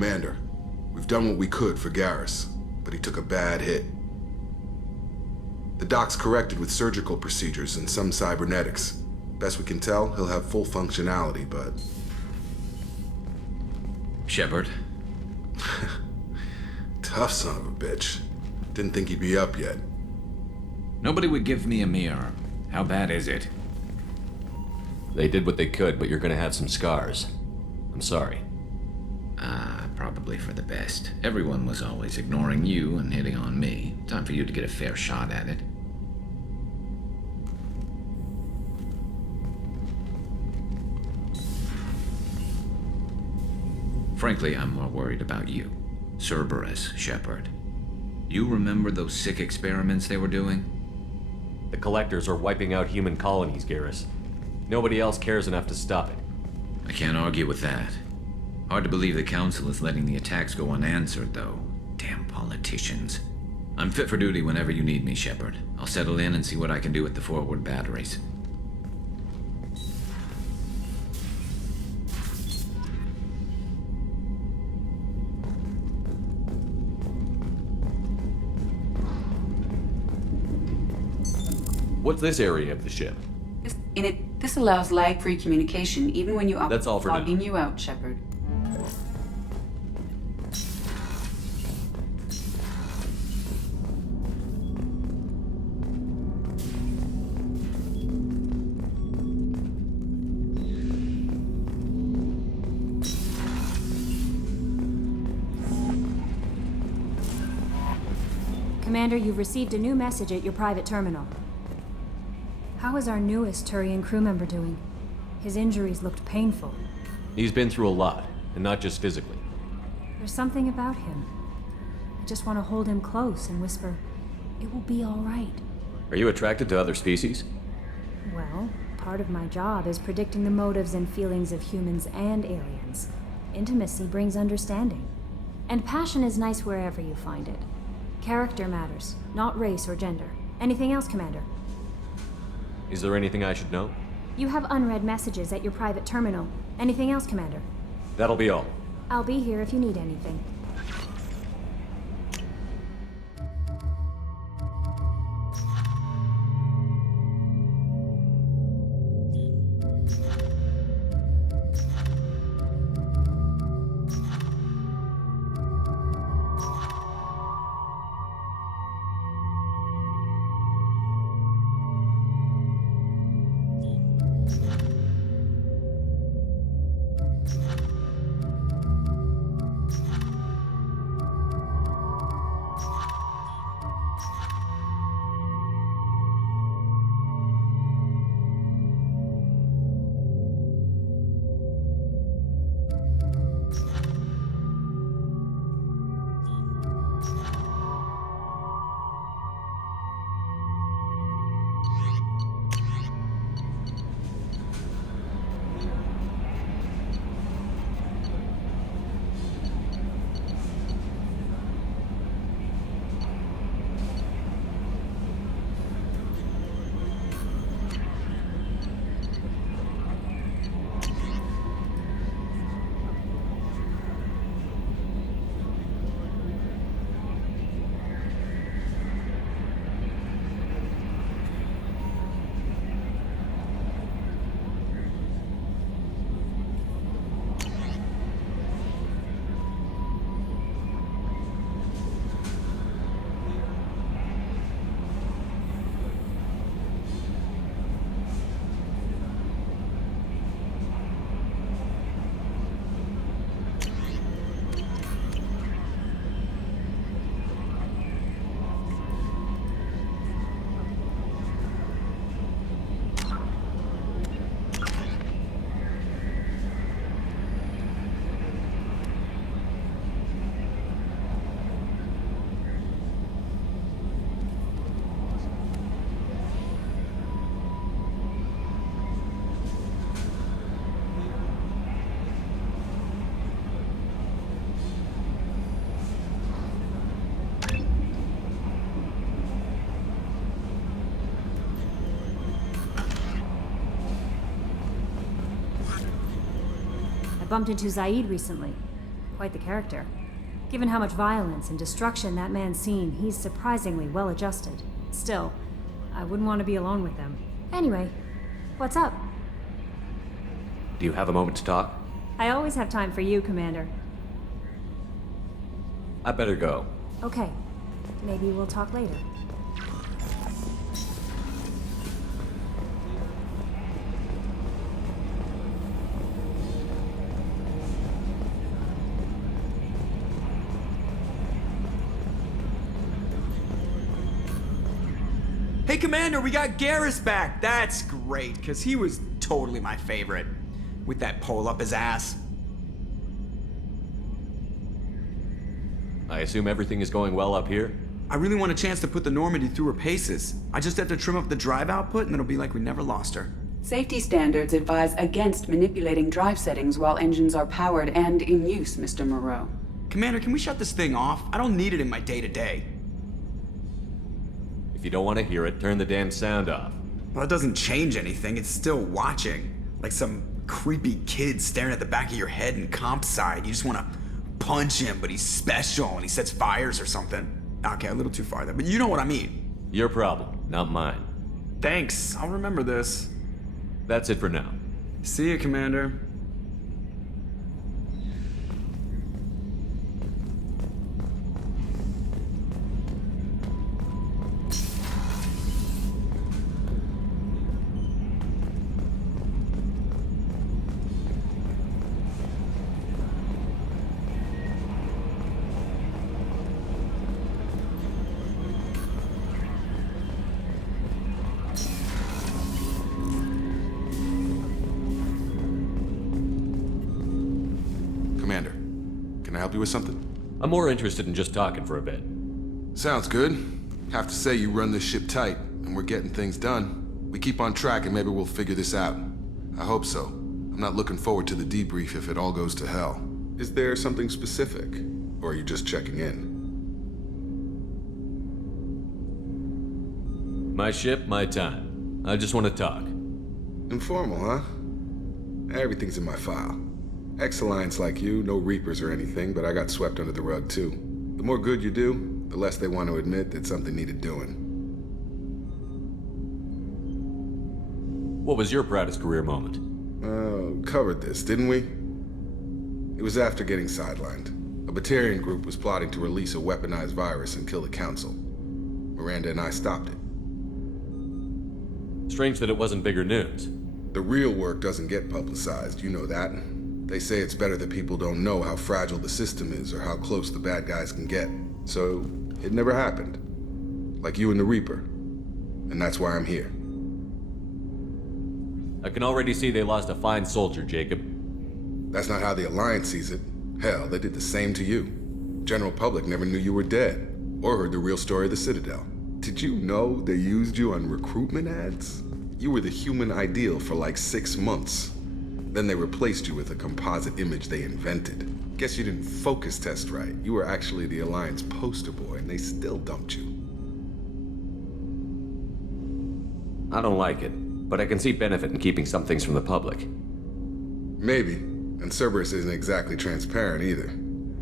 Commander, we've done what we could for Garrus, but he took a bad hit. The doc's corrected with surgical procedures and some cybernetics. Best we can tell, he'll have full functionality, but... Shepard? Tough son of a bitch. Didn't think he'd be up yet. Nobody would give me a mirror. How bad is it? They did what they could, but you're gonna have some scars. I'm sorry. Probably for the best. Everyone was always ignoring you and hitting on me. Time for you to get a fair shot at it. Frankly, I'm more worried about you. Cerberus, Shepard. You remember those sick experiments they were doing? The Collectors are wiping out human colonies, Garrus. Nobody else cares enough to stop it. I can't argue with that. Hard to believe the Council is letting the attacks go unanswered, though. Damn politicians. I'm fit for duty whenever you need me, Shepard. I'll settle in and see what I can do with the forward batteries. What's this area of the ship? This allows lag-free communication, even when you are That's all for now. logging you out, Shepard. Commander, you've received a new message at your private terminal. How is our newest Turian crew member doing? His injuries looked painful. He's been through a lot, and not just physically. There's something about him. I just want to hold him close and whisper, "It will be all right." Are you attracted to other species? Well, part of my job is predicting the motives and feelings of humans and aliens. Intimacy brings understanding. And passion is nice wherever you find it. Character matters, not race or gender. Anything else, Commander? Is there anything I should know? You have unread messages at your private terminal. Anything else, Commander? That'll be all. I'll be here if you need anything. Bumped into Zaid recently. Quite the character. Given how much violence and destruction that man's seen, he's surprisingly well adjusted. Still, I wouldn't want to be alone with him. Anyway, what's up? Do you have a moment to talk? I always have time for you, Commander. I better go. Okay. Maybe we'll talk later. Hey, Commander, we got Garrus back. That's great, because he was totally my favorite. With that pole up his ass. I assume everything is going well up here? I really want a chance to put the Normandy through her paces. I just have to trim up the drive output, and it'll be like we never lost her. Safety standards advise against manipulating drive settings while engines are powered and in use, Mr. Moreau. Commander, can we shut this thing off? I don't need it in my day-to-day. If you don't want to hear it, turn the damn sound off. Well, it doesn't change anything. It's still watching. Like some creepy kid staring at the back of your head in comp side. You just want to punch him, but he's special and he sets fires or something. Okay, a little too far there, but you know what I mean. Your problem, not mine. Thanks, I'll remember this. That's it for now. See you, Commander. Commander, can I help you with something? I'm more interested in just talking for a bit. Sounds good. Have to say you run this ship tight, and we're getting things done. We keep on track and maybe we'll figure this out. I hope so. I'm not looking forward to the debrief if it all goes to hell. Is there something specific? Or are you just checking in? My ship, my time. I just want to talk. Informal, huh? Everything's in my file. Ex-Alliance like you, no Reapers or anything, but I got swept under the rug too. The more good you do, the less they want to admit that something needed doing. What was your proudest career moment? Covered this, didn't we? It was after getting sidelined. A Batarian group was plotting to release a weaponized virus and kill the Council. Miranda and I stopped it. Strange that it wasn't bigger news. The real work doesn't get publicized, you know that. They say it's better that people don't know how fragile the system is or how close the bad guys can get. So, it never happened. Like you and the Reaper. And that's why I'm here. I can already see they lost a fine soldier, Jacob. That's not how the Alliance sees it. Hell, they did the same to you. General public never knew you were dead, or heard the real story of the Citadel. Did you know they used you on recruitment ads? You were the human ideal for like 6 months. Then they replaced you with a composite image they invented. Guess you didn't focus test right. You were actually the Alliance poster boy, and they still dumped you. I don't like it, but I can see benefit in keeping some things from the public. Maybe. And Cerberus isn't exactly transparent either.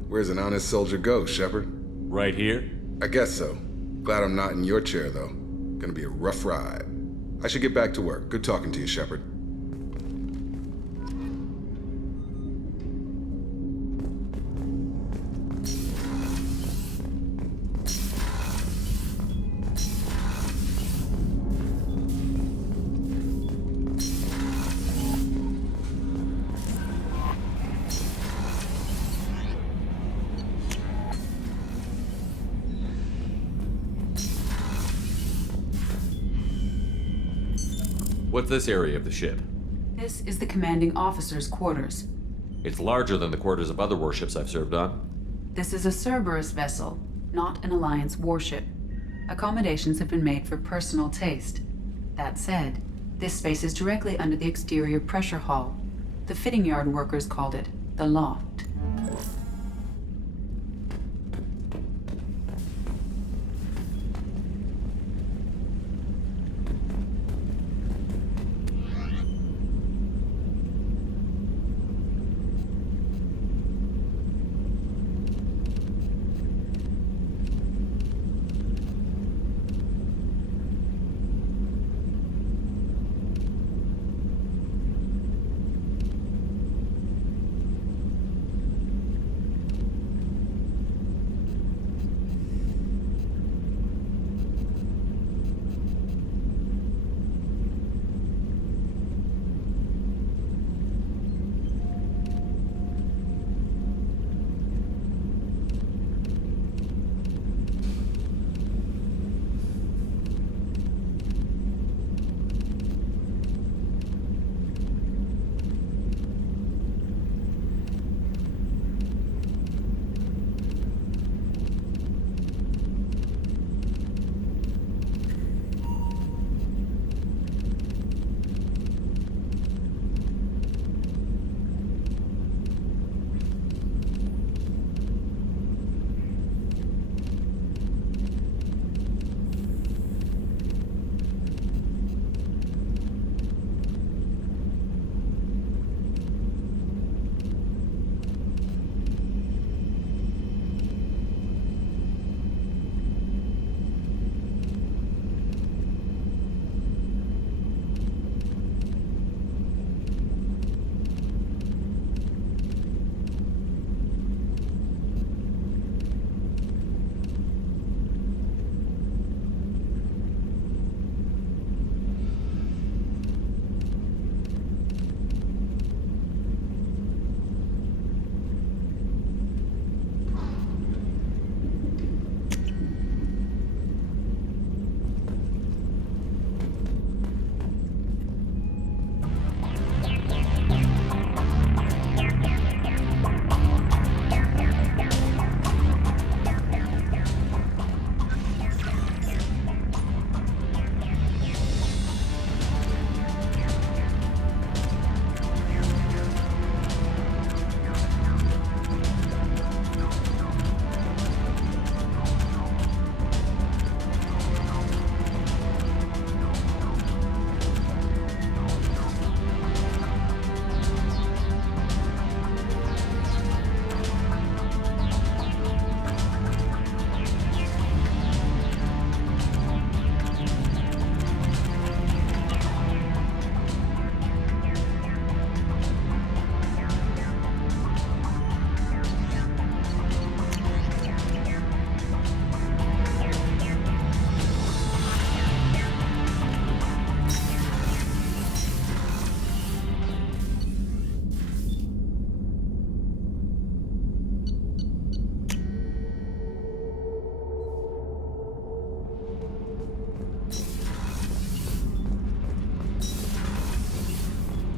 Where's an honest soldier go, Shepard? Right here? I guess so. Glad I'm not in your chair, though. Gonna be a rough ride. I should get back to work. Good talking to you, Shepard. What's this area of the ship? This is the commanding officer's quarters. It's larger than the quarters of other warships I've served on. This is a Cerberus vessel, not an Alliance warship. Accommodations have been made for personal taste. That said, this space is directly under the exterior pressure hull. The fitting yard workers called it the loft.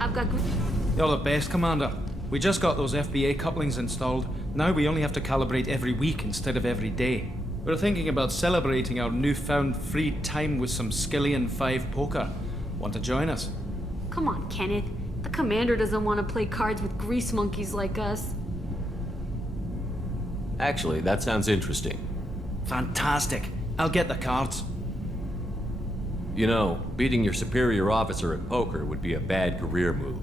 I've got... You're the best, Commander. We just got those FBA couplings installed. Now we only have to calibrate every week instead of every day. We're thinking about celebrating our newfound free time with some Skillian 5 poker. Want to join us? Come on, Kenneth. The commander doesn't want to play cards with grease monkeys like us. Actually, that sounds interesting. Fantastic. I'll get the cards. You know, beating your superior officer at poker would be a bad career move.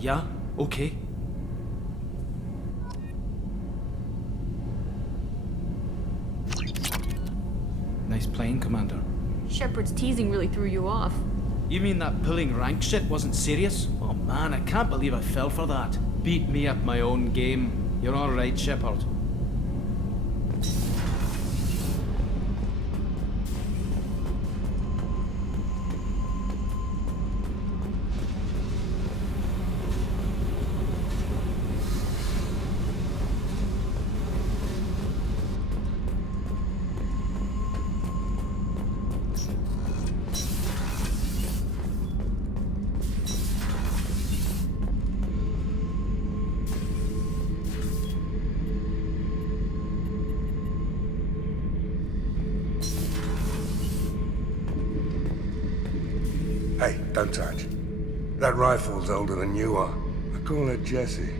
Yeah? Okay. Nice playing, Commander. Shepard's teasing really threw you off. You mean that pulling rank shit wasn't serious? Oh man, I can't believe I fell for that. Beat me at my own game. You're alright, Shepard. Hey, don't touch. That rifle's older than you are. I call it Jesse.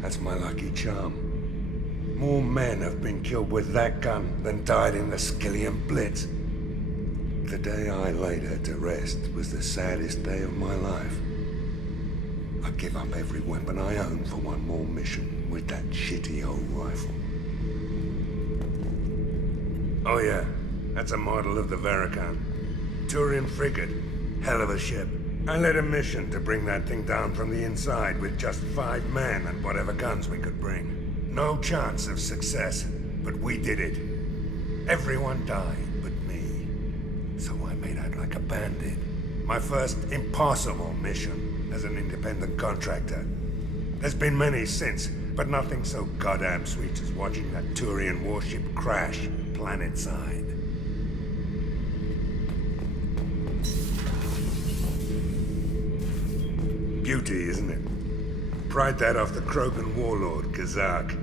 That's my lucky charm. More men have been killed with that gun than died in the Skillian Blitz. The day I laid her to rest was the saddest day of my life. I give up every weapon I own for one more mission with that shitty old rifle. Oh yeah, that's a model of the Veracon. Turian frigate. Hell of a ship. I led a mission to bring that thing down from the inside with just 5 men and whatever guns we could bring. No chance of success, but we did it. Everyone died but me. So I made out like a bandit. My first impossible mission as an independent contractor. There's been many since, but nothing so goddamn sweet as watching that Turian warship crash planet-side. Beauty, isn't it? Pried that off the Krogan warlord, Kazak.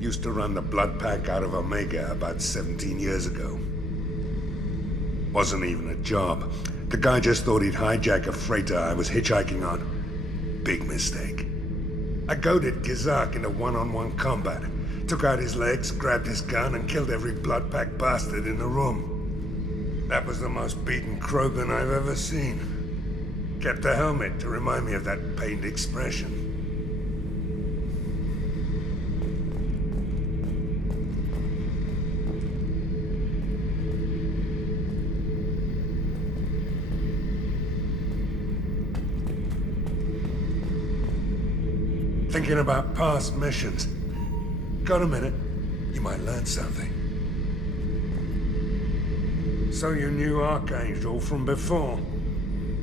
Used to run the blood pack out of Omega about 17 years ago. Wasn't even a job. The guy just thought he'd hijack a freighter I was hitchhiking on. Big mistake. I goaded Kazak into one-on-one combat. Took out his legs, grabbed his gun, and killed every blood pack bastard in the room. That was the most beaten Krogan I've ever seen. Kept a helmet to remind me of that pained expression. Thinking about past missions. Got a minute? You might learn something. So you knew Archangel from before?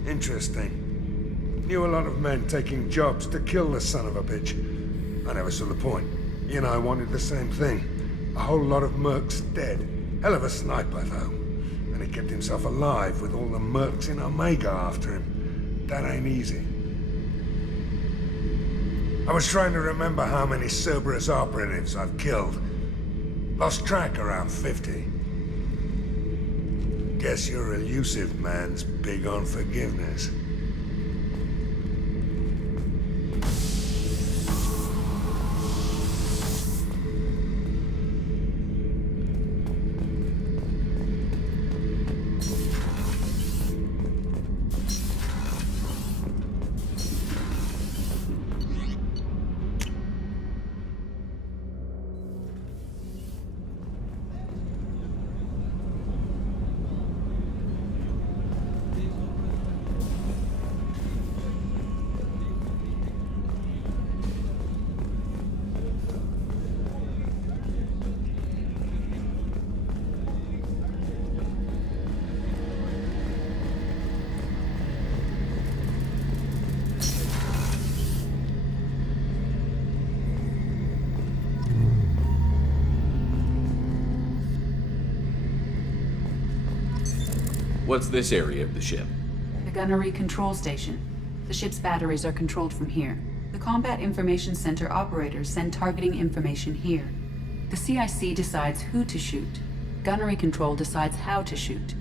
Interesting. Knew a lot of men taking jobs to kill the son of a bitch. I never saw the point. He and I wanted the same thing. A whole lot of mercs dead. Hell of a sniper, though. And he kept himself alive with all the mercs in Omega after him. That ain't easy. I was trying to remember how many Cerberus operatives I've killed. Lost track around 50. Guess your elusive man's big on forgiveness. What's this area of the ship? The gunnery control station. The ship's batteries are controlled from here. The Combat Information Center operators send targeting information here. The CIC decides who to shoot. Gunnery control decides how to shoot.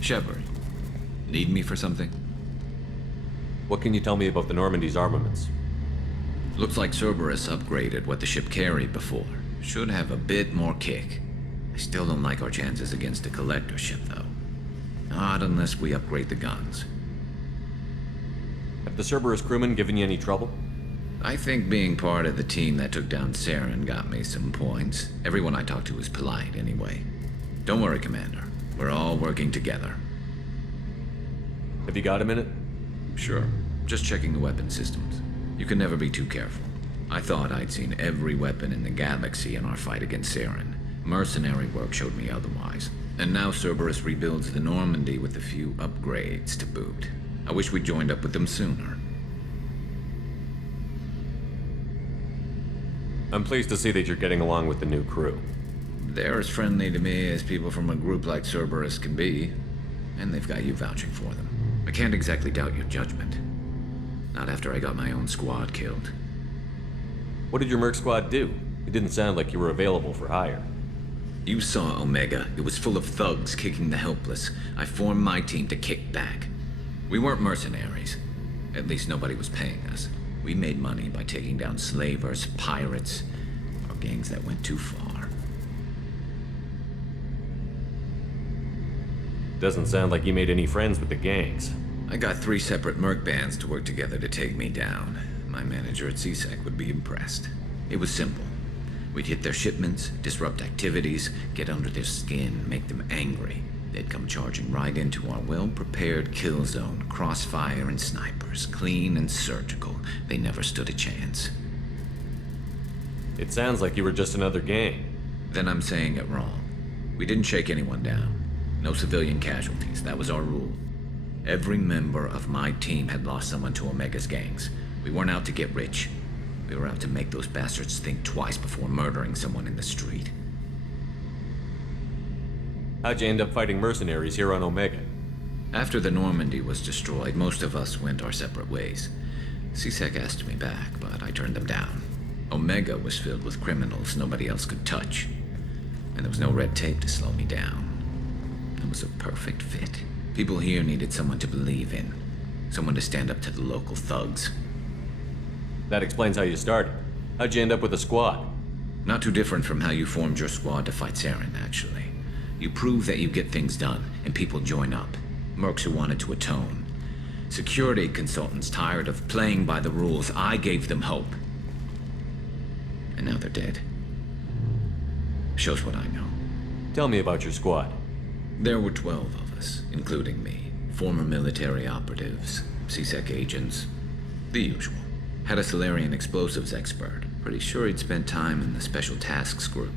Shepard, need me for something? What can you tell me about the Normandy's armaments? Looks like Cerberus upgraded what the ship carried before. Should have a bit more kick. I still don't like our chances against a collector ship, though. Not unless we upgrade the guns. Have the Cerberus crewmen given you any trouble? I think being part of the team that took down Saren got me some points. Everyone I talked to was polite, anyway. Don't worry, Commander. We're all working together. Have you got a minute? Sure. Just checking the weapon systems. You can never be too careful. I thought I'd seen every weapon in the galaxy in our fight against Saren. Mercenary work showed me otherwise. And now Cerberus rebuilds the Normandy with a few upgrades to boot. I wish we'd joined up with them sooner. I'm pleased to see that you're getting along with the new crew. They're as friendly to me as people from a group like Cerberus can be. And they've got you vouching for them. I can't exactly doubt your judgment. Not after I got my own squad killed. What did your merc squad do? It didn't sound like you were available for hire. You saw Omega. It was full of thugs kicking the helpless. I formed my team to kick back. We weren't mercenaries. At least nobody was paying us. We made money by taking down slavers, pirates, or gangs that went too far. Doesn't sound like you made any friends with the gangs. I got 3 separate merc bands to work together to take me down. My manager at CSEC would be impressed. It was simple. We'd hit their shipments, disrupt activities, get under their skin, make them angry. They'd come charging right into our well-prepared kill zone, crossfire and snipers, clean and surgical. They never stood a chance. It sounds like you were just another gang. Then I'm saying it wrong. We didn't shake anyone down. No civilian casualties, that was our rule. Every member of my team had lost someone to Omega's gangs. We weren't out to get rich. We were out to make those bastards think twice before murdering someone in the street. How'd you end up fighting mercenaries here on Omega? After the Normandy was destroyed, most of us went our separate ways. CSEC asked me back, but I turned them down. Omega was filled with criminals nobody else could touch. And there was no red tape to slow me down. It was a perfect fit. People here needed someone to believe in. Someone to stand up to the local thugs. That explains how you started. How'd you end up with a squad? Not too different from how you formed your squad to fight Saren, actually. You prove that you get things done, and people join up. Mercs who wanted to atone. Security consultants tired of playing by the rules. I gave them hope. And now they're dead. Shows what I know. Tell me about your squad. There were 12 of us, including me. Former military operatives, CSEC agents, the usual. Had a Solarian explosives expert. Pretty sure he'd spent time in the Special Tasks Group.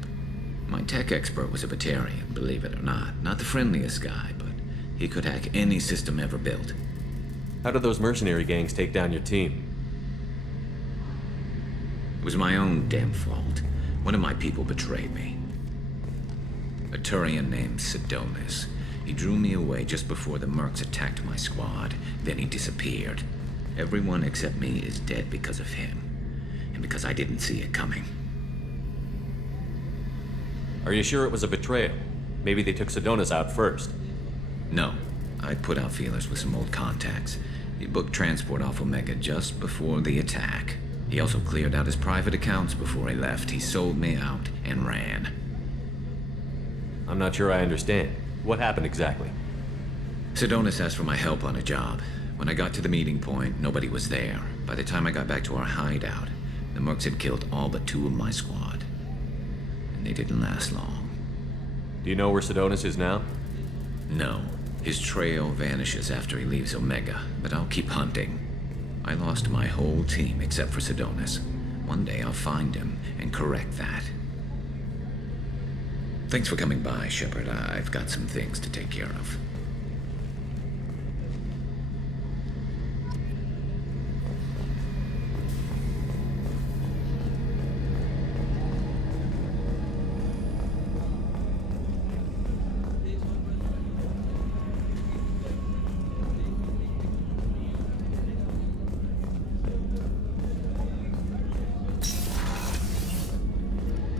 My tech expert was a Batarian, believe it or not. Not the friendliest guy, but he could hack any system ever built. How did those mercenary gangs take down your team? It was my own damn fault. One of my people betrayed me. A Turian named Sidonis. He drew me away just before the mercs attacked my squad. Then he disappeared. Everyone except me is dead because of him. And because I didn't see it coming. Are you sure it was a betrayal? Maybe they took Sidonis out first. No. I put out feelers with some old contacts. He booked transport off Omega just before the attack. He also cleared out his private accounts before he left. He sold me out and ran. I'm not sure I understand. What happened exactly? Sidonis asked for my help on a job. When I got to the meeting point, nobody was there. By the time I got back to our hideout, the mercs had killed all but 2 of my squad. And they didn't last long. Do you know where Sidonis is now? No. His trail vanishes after he leaves Omega, but I'll keep hunting. I lost my whole team except for Sidonis. One day I'll find him and correct that. Thanks for coming by, Shepard. I've got some things to take care of.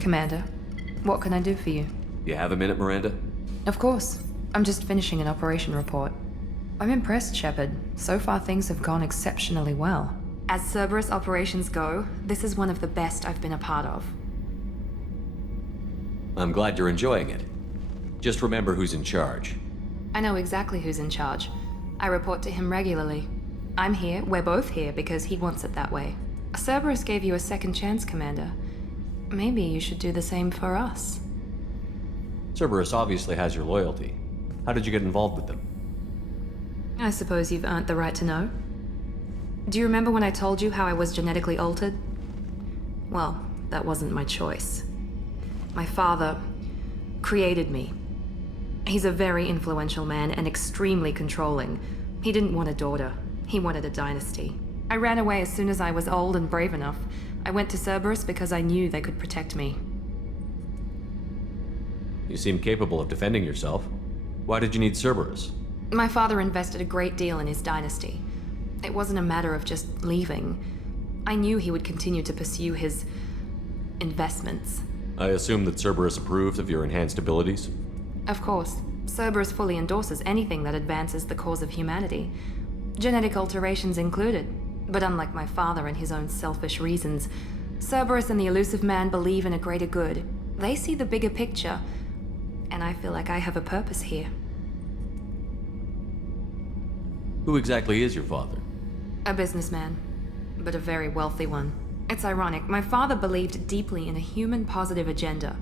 Commander. What can I do for you? You have a minute, Miranda? Of course. I'm just finishing an operation report. I'm impressed, Shepard. So far things have gone exceptionally well. As Cerberus operations go, this is one of the best I've been a part of. I'm glad you're enjoying it. Just remember who's in charge. I know exactly who's in charge. I report to him regularly. I'm here, we're both here, because he wants it that way. Cerberus gave you a second chance, Commander. Maybe you should do the same for us. Cerberus obviously has your loyalty. How did you get involved with them? I suppose you've earned the right to know. Do you remember when I told you how I was genetically altered? Well, that wasn't my choice. My father created me. He's a very influential man and extremely controlling. He didn't want a daughter. He wanted a dynasty. I ran away as soon as I was old and brave enough. I went to Cerberus because I knew they could protect me. You seem capable of defending yourself. Why did you need Cerberus? My father invested a great deal in his dynasty. It wasn't a matter of just leaving. I knew he would continue to pursue his investments. I assume that Cerberus approved of your enhanced abilities? Of course. Cerberus fully endorses anything that advances the cause of humanity. Genetic alterations included. But unlike my father and his own selfish reasons, Cerberus and the elusive man believe in a greater good. They see the bigger picture, and I feel like I have a purpose here. Who exactly is your father? A businessman, but a very wealthy one. It's ironic, my father believed deeply in a human-positive agenda.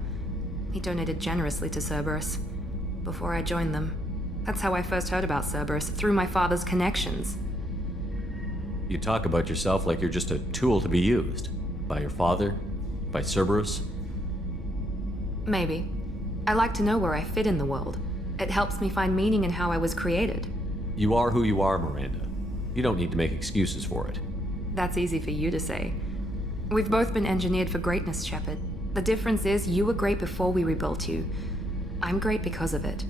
He donated generously to Cerberus before I joined them. That's how I first heard about Cerberus, through my father's connections. You talk about yourself like you're just a tool to be used. By your father? By Cerberus? Maybe. I like to know where I fit in the world. It helps me find meaning in how I was created. You are who you are, Miranda. You don't need to make excuses for it. That's easy for you to say. We've both been engineered for greatness, Shepard. The difference is you were great before we rebuilt you. I'm great because of it.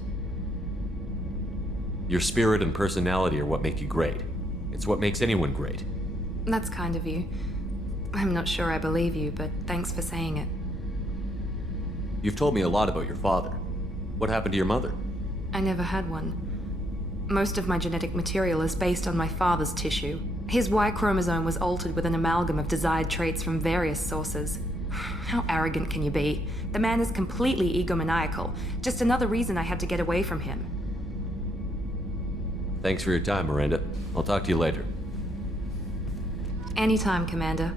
Your spirit and personality are what make you great. It's what makes anyone great. That's kind of you. I'm not sure I believe you, but thanks for saying it. You've told me a lot about your father. What happened to your mother? I never had one. Most of my genetic material is based on my father's tissue. His Y chromosome was altered with an amalgam of desired traits from various sources. How arrogant can you be? The man is completely egomaniacal. Just another reason I had to get away from him. Thanks for your time, Miranda. I'll talk to you later. Anytime, Commander.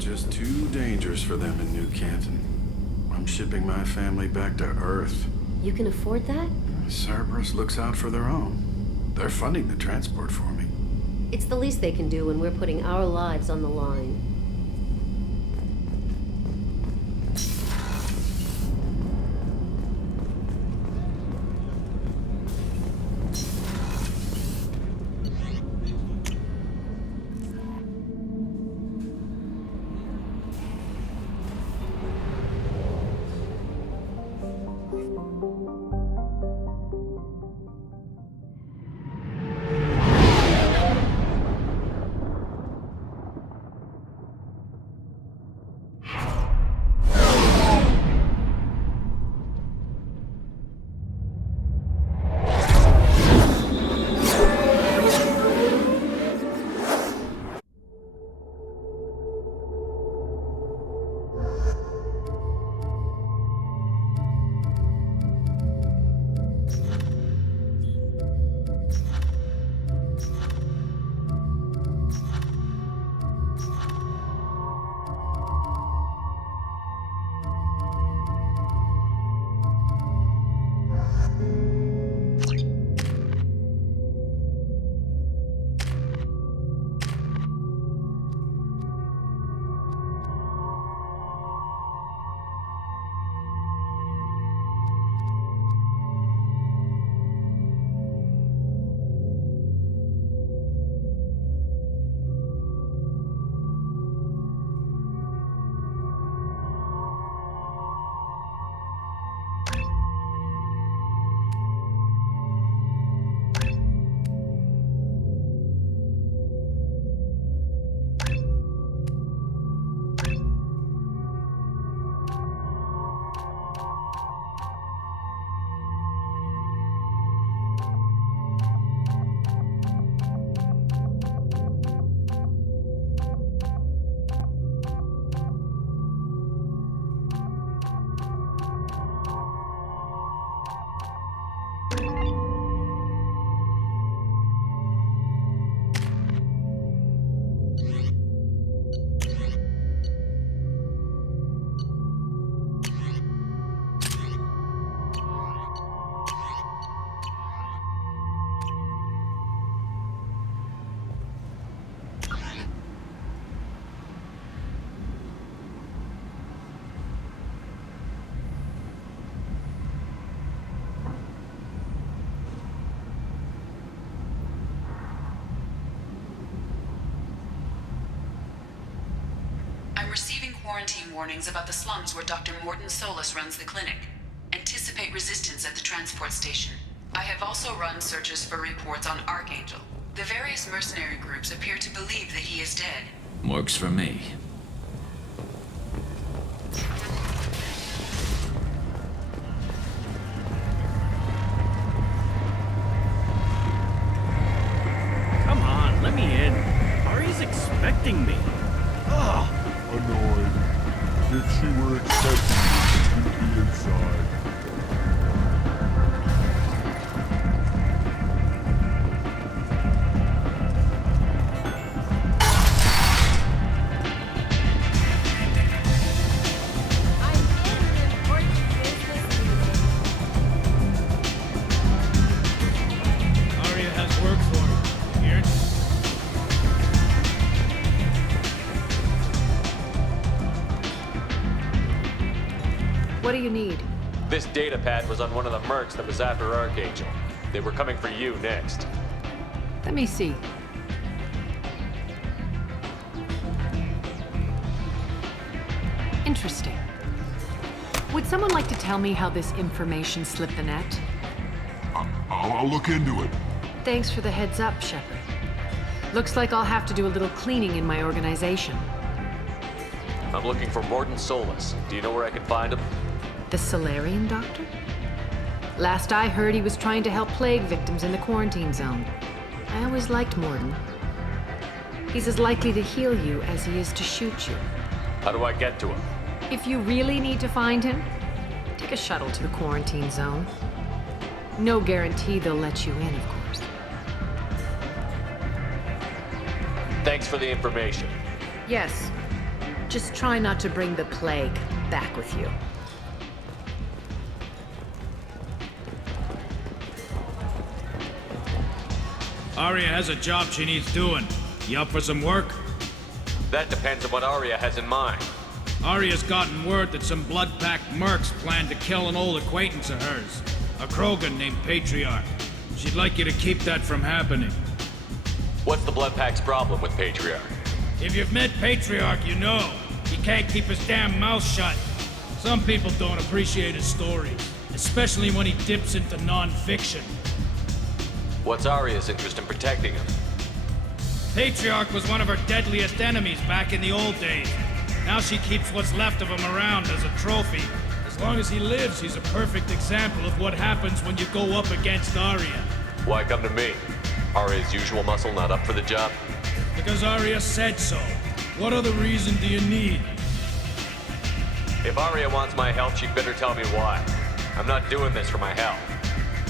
Just too dangerous for them in New Canton. I'm shipping my family back to Earth. You can afford that? Cerberus looks out for their own. They're funding the transport for me. It's the least they can do when we're putting our lives on the line. quarantine warnings about the slums where Dr. Morton Solus runs the clinic. Anticipate resistance at the transport station. I have also run searches for reports on Archangel. The various mercenary groups appear to believe that he is dead. Works for me. Come on, let me in. Ari's expecting me. Ugh. Annoyed. If she were expecting me to be inside. Aria has work for you. Here? What do you need? This data pad was on one of the mercs that was after Archangel. They were coming for you next. Let me see. Interesting. Would someone like to tell me how this information slipped the net? I'll look into it. Thanks for the heads up, Shepard. Looks like I'll have to do a little cleaning in my organization. I'm looking for Morton Solus. Do you know where I can find him? The Solarian doctor? Last I heard, he was trying to help plague victims in the quarantine zone. I always liked Morton. He's as likely to heal you as he is to shoot you. How do I get to him? If you really need to find him, take a shuttle to the quarantine zone. No guarantee they'll let you in, of course. Thanks for the information. Yes. Just try not to bring the plague back with you. Aria has a job she needs doing. You up for some work? That depends on what Aria has in mind. Aria's gotten word that some blood-packed mercs plan to kill an old acquaintance of hers, a Krogan named Patriarch. She'd like you to keep that from happening. What's the Blood Pack's problem with Patriarch? If you've met Patriarch, you know. He can't keep his damn mouth shut. Some people don't appreciate his stories, especially when he dips into non-fiction. What's Aria's interest in protecting him? Patriarch was one of her deadliest enemies back in the old days. Now she keeps what's left of him around as a trophy. As long as he lives, he's a perfect example of what happens when you go up against Aria. Why come to me? Aria's usual muscle not up for the job? Because Aria said so. What other reason do you need? If Aria wants my help, she'd better tell me why. I'm not doing this for my health.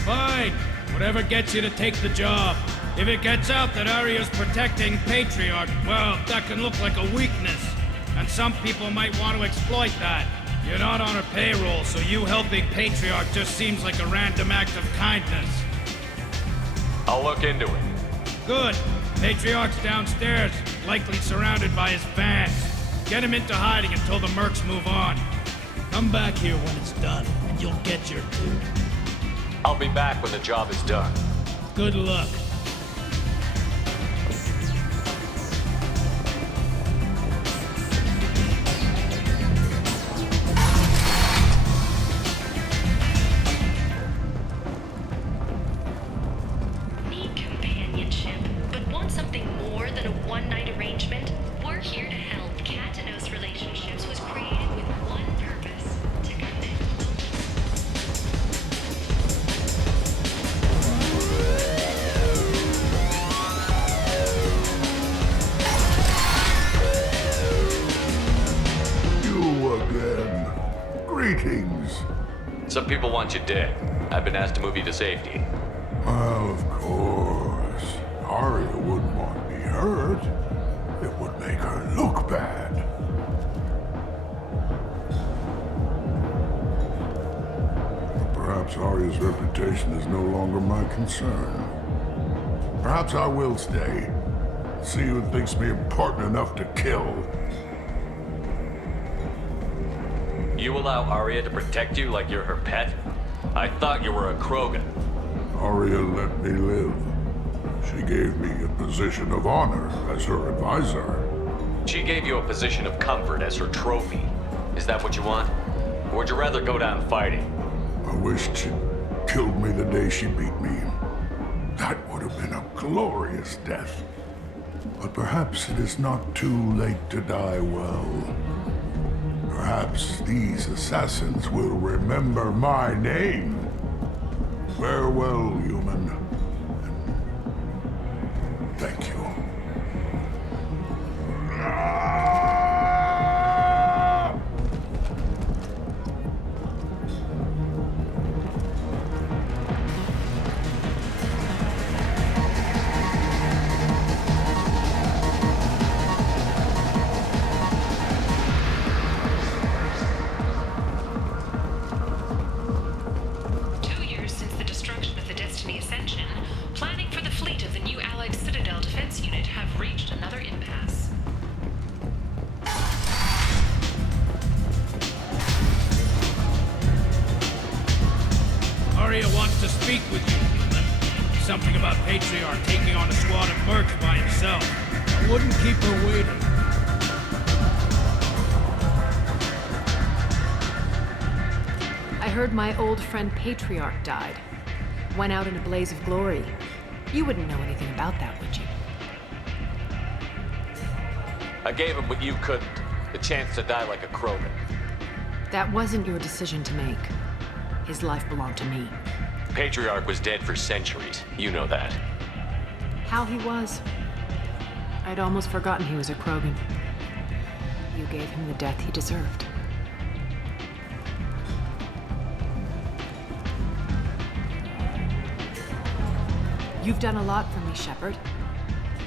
Fine. Whatever gets you to take the job. If it gets out that Aria's protecting Patriarch, well, that can look like a weakness. And some people might want to exploit that. You're not on her payroll, so you helping Patriarch just seems like a random act of kindness. I'll look into it. Good. Patriarch's downstairs, likely surrounded by his fans. Get him into hiding until the mercs move on. Come back here when it's done, and you'll get your due. I'll be back when the job is done. Good luck. Need companionship, but want something more than a one-night arrangement? We're here to help. Katanos Relationships was created with one purpose: to connect. You again. Greetings. Some people want you dead. I've been asked to move you to safety. Well, of course. Aria wouldn't want me hurt. It would make her look bad. But perhaps Aria's reputation is no longer my concern. Perhaps I will stay. See who thinks me important enough to kill. You allow Aria to protect you like you're her pet? I thought you were a Krogan. Aria let me live. She gave me a position of honor as her advisor. She gave you a position of comfort as her trophy. Is that what you want? Or would you rather go down fighting? I wished she'd killed me the day she beat me. That would have been a glorious death. But perhaps it is not too late to die well. Perhaps these assassins will remember my name. Farewell, human. And thank you. 2 years since the destruction of the Destiny Ascension, planning for the fleet of the new Allied Citadel Defense Unit have reached another impasse. Arya wants to speak with you, human. Something about Patriarch taking on a squad of mercs by himself. I wouldn't keep her waiting. I heard my old friend Patriarch died. Went out in a blaze of glory. You wouldn't know anything about that, would you? I gave him what you couldn't. The chance to die like a Krogan. That wasn't your decision to make. His life belonged to me. Patriarch was dead for centuries. You know that. How he was. I'd almost forgotten he was a Krogan. You gave him the death he deserved. You've done a lot for me, Shepard.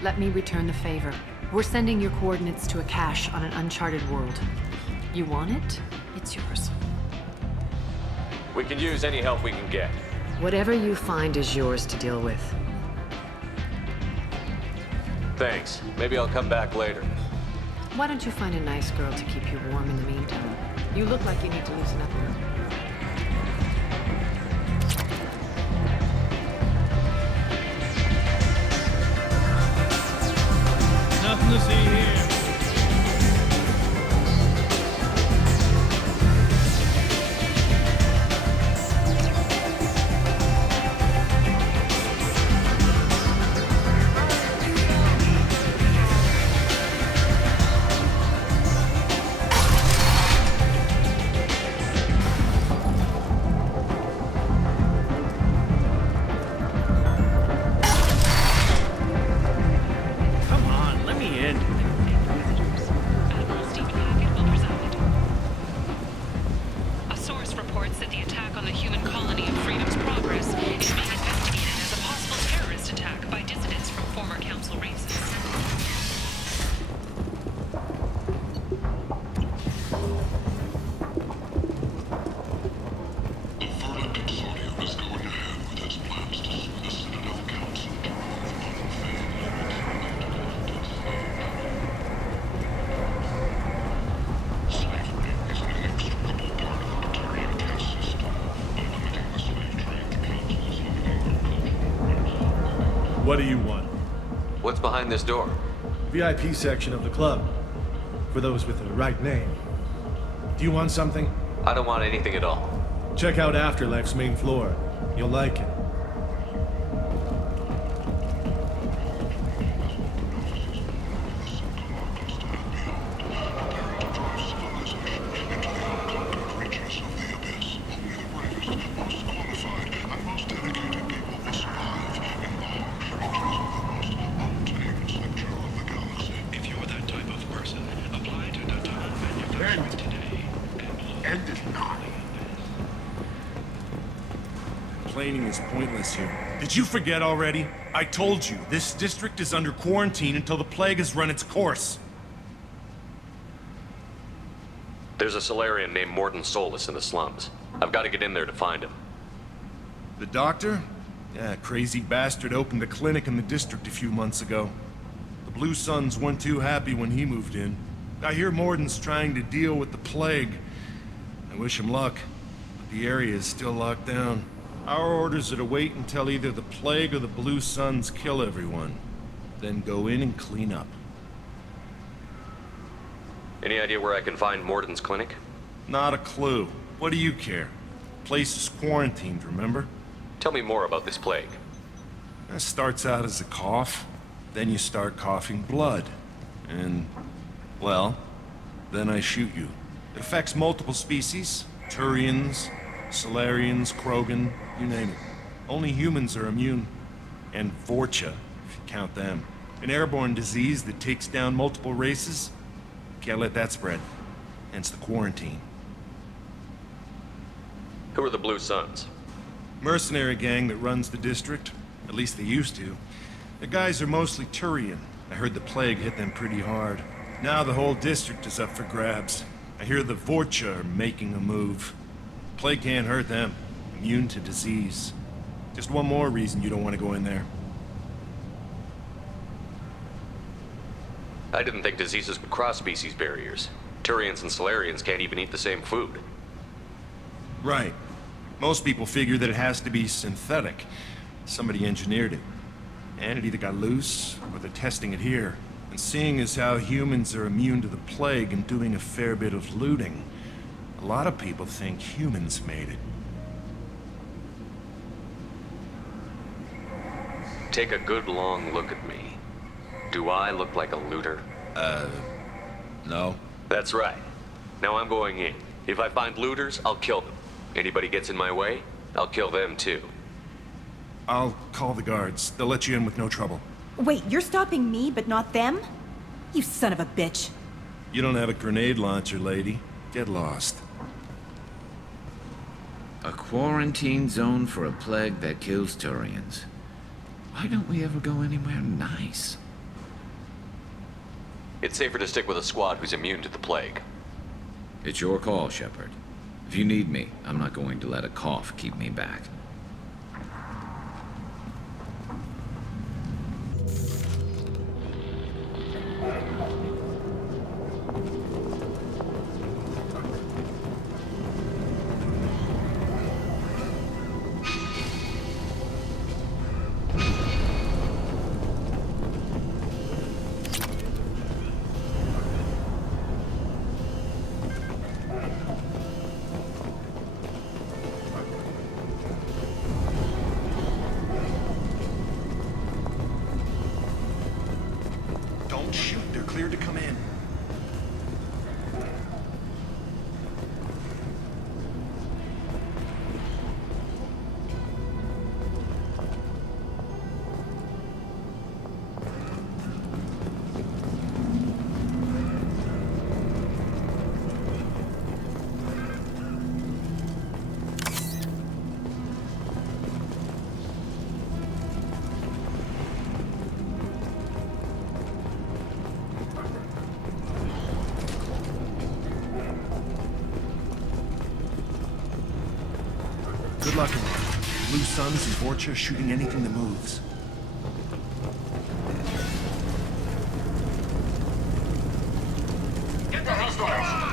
Let me return the favor. We're sending your coordinates to a cache on an uncharted world. You want it? It's yours. We can use any help we can get. Whatever you find is yours to deal with. Thanks. Maybe I'll come back later. Why don't you find a nice girl to keep you warm in the meantime? You look like you need to loosen up a little. Nothing to see here. What do you want? What's behind this door? VIP section of the club. For those with the right name. Do you want something? I don't want anything at all. Check out Afterlife's main floor. You'll like it. Complaining is pointless here. Did you forget already? I told you, this district is under quarantine until the plague has run its course. There's a Solarian named Morton Solus in the slums. I've got to get in there to find him. The doctor? Yeah, crazy bastard opened a clinic in the district a few months ago. The Blue Suns weren't too happy when he moved in. I hear Morton's trying to deal with the plague. I wish him luck, but the area is still locked down. Our orders are to wait until either the plague or the Blue Suns kill everyone. Then go in and clean up. Any idea where I can find Morden's clinic? Not a clue. What do you care? Place is quarantined, remember? Tell me more about this plague. It starts out as a cough, then you start coughing blood. And, well, then I shoot you. It affects multiple species. Turians, Solarians, Krogan, you name it. Only humans are immune. And Vorcha, if you count them. An airborne disease that takes down multiple races. Can't let that spread. Hence the quarantine. Who are the Blue Suns? Mercenary gang that runs the district. At least they used to. The guys are mostly Turian. I heard the plague hit them pretty hard. Now the whole district is up for grabs. I hear the Vorcha are making a move. Plague can't hurt them. Immune to disease. Just one more reason you don't want to go in there. I didn't think diseases would cross species barriers. Turians and Solarians can't even eat the same food. Right. Most people figure that it has to be synthetic. Somebody engineered it. And it either got loose, or they're testing it here. And seeing as how humans are immune to the plague and doing a fair bit of looting, a lot of people think humans made it. Take a good long look at me. Do I look like a looter? No. That's right. Now I'm going in. If I find looters, I'll kill them. Anybody gets in my way, I'll kill them too. I'll call the guards. They'll let you in with no trouble. Wait, you're stopping me, but not them? You son of a bitch. You don't have a grenade launcher, lady. Get lost. A quarantine zone for a plague that kills Turians. Why don't we ever go anywhere nice? It's safer to stick with a squad who's immune to the plague. It's your call, Shepard. If you need me, I'm not going to let a cough keep me back. Don't shoot. They're cleared to come in. Good luck, everyone. Blue Suns and Vorcha shooting anything that moves. Get the hostiles!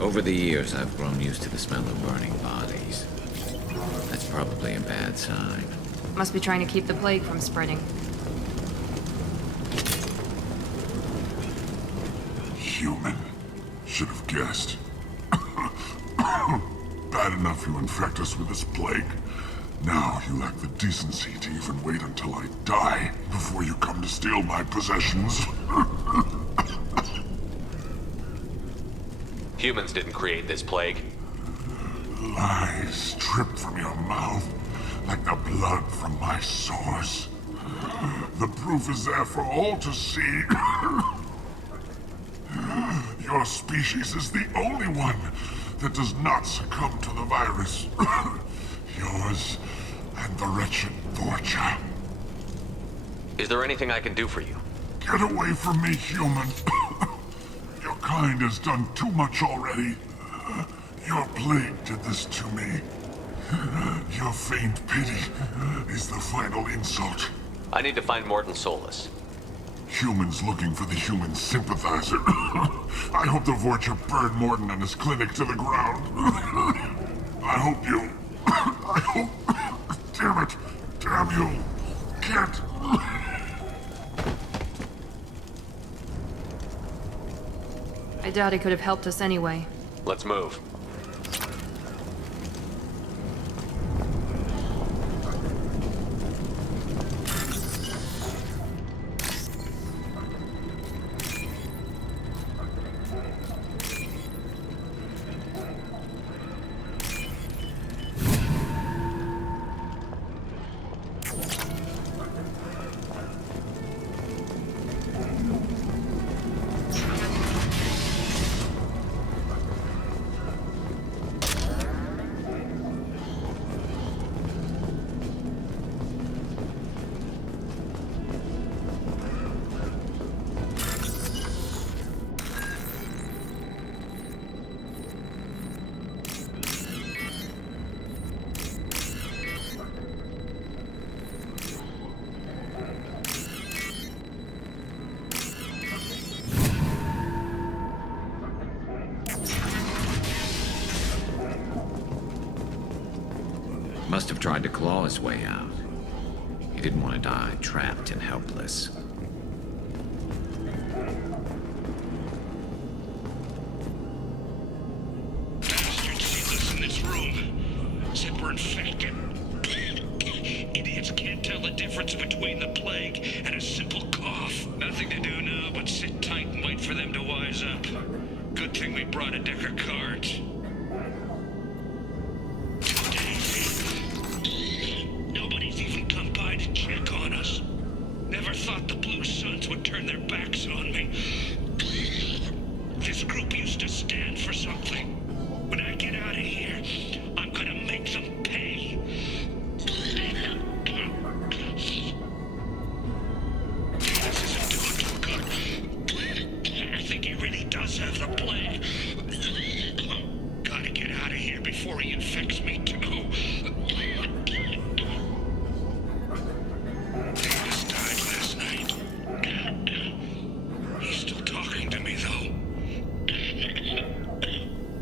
Over the years, I've grown used to the smell of burning bodies. That's probably a bad sign. Must be trying to keep the plague from spreading. Human. Should have guessed. Bad enough you infect us with this plague. Now you lack the decency to even wait until I die before you come to steal my possessions. Humans didn't create this plague. Lies drip from your mouth like the blood from my sores. The proof is there for all to see. Your species is the only one that does not succumb to the virus. Yours and the wretched Vorcha. Is there anything I can do for you? Get away from me, human. Your kind has done too much already. Your plague did this to me. Your feigned pity is the final insult. I need to find Morton Solus. Humans looking for the human sympathizer. I hope the Vorcha burned Morton and his clinic to the ground. I hope you... I hope... Damn it! Damn you! Can't... I doubt he could have helped us anyway. Let's move. Must have tried to claw his way out. He didn't want to die trapped and helpless. Bastards see us in this room. Said we're infected. Idiots can't tell the difference between the plague and a simple cough. Nothing to do now but sit tight and wait for them to wise up. Good thing we brought a deck of cards. Nobody's even come by to check on us. Never thought the Blue Suns would turn their backs on me. This group used to stand for something. When I get out of here, I'm gonna make them pay. This isn't doing too good. I think he really does have the plague. Gotta get out of here before he infects me too. Davis died last night. He's still talking to me, though.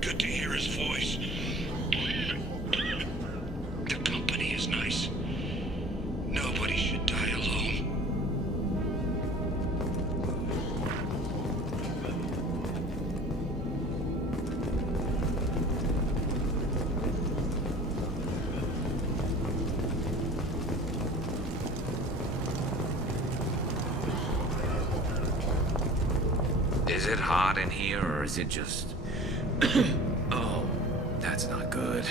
Good to hear his voice. The company is nice. Nobody should die alone. Is it hot in here, or is it just... Oh, that's not good.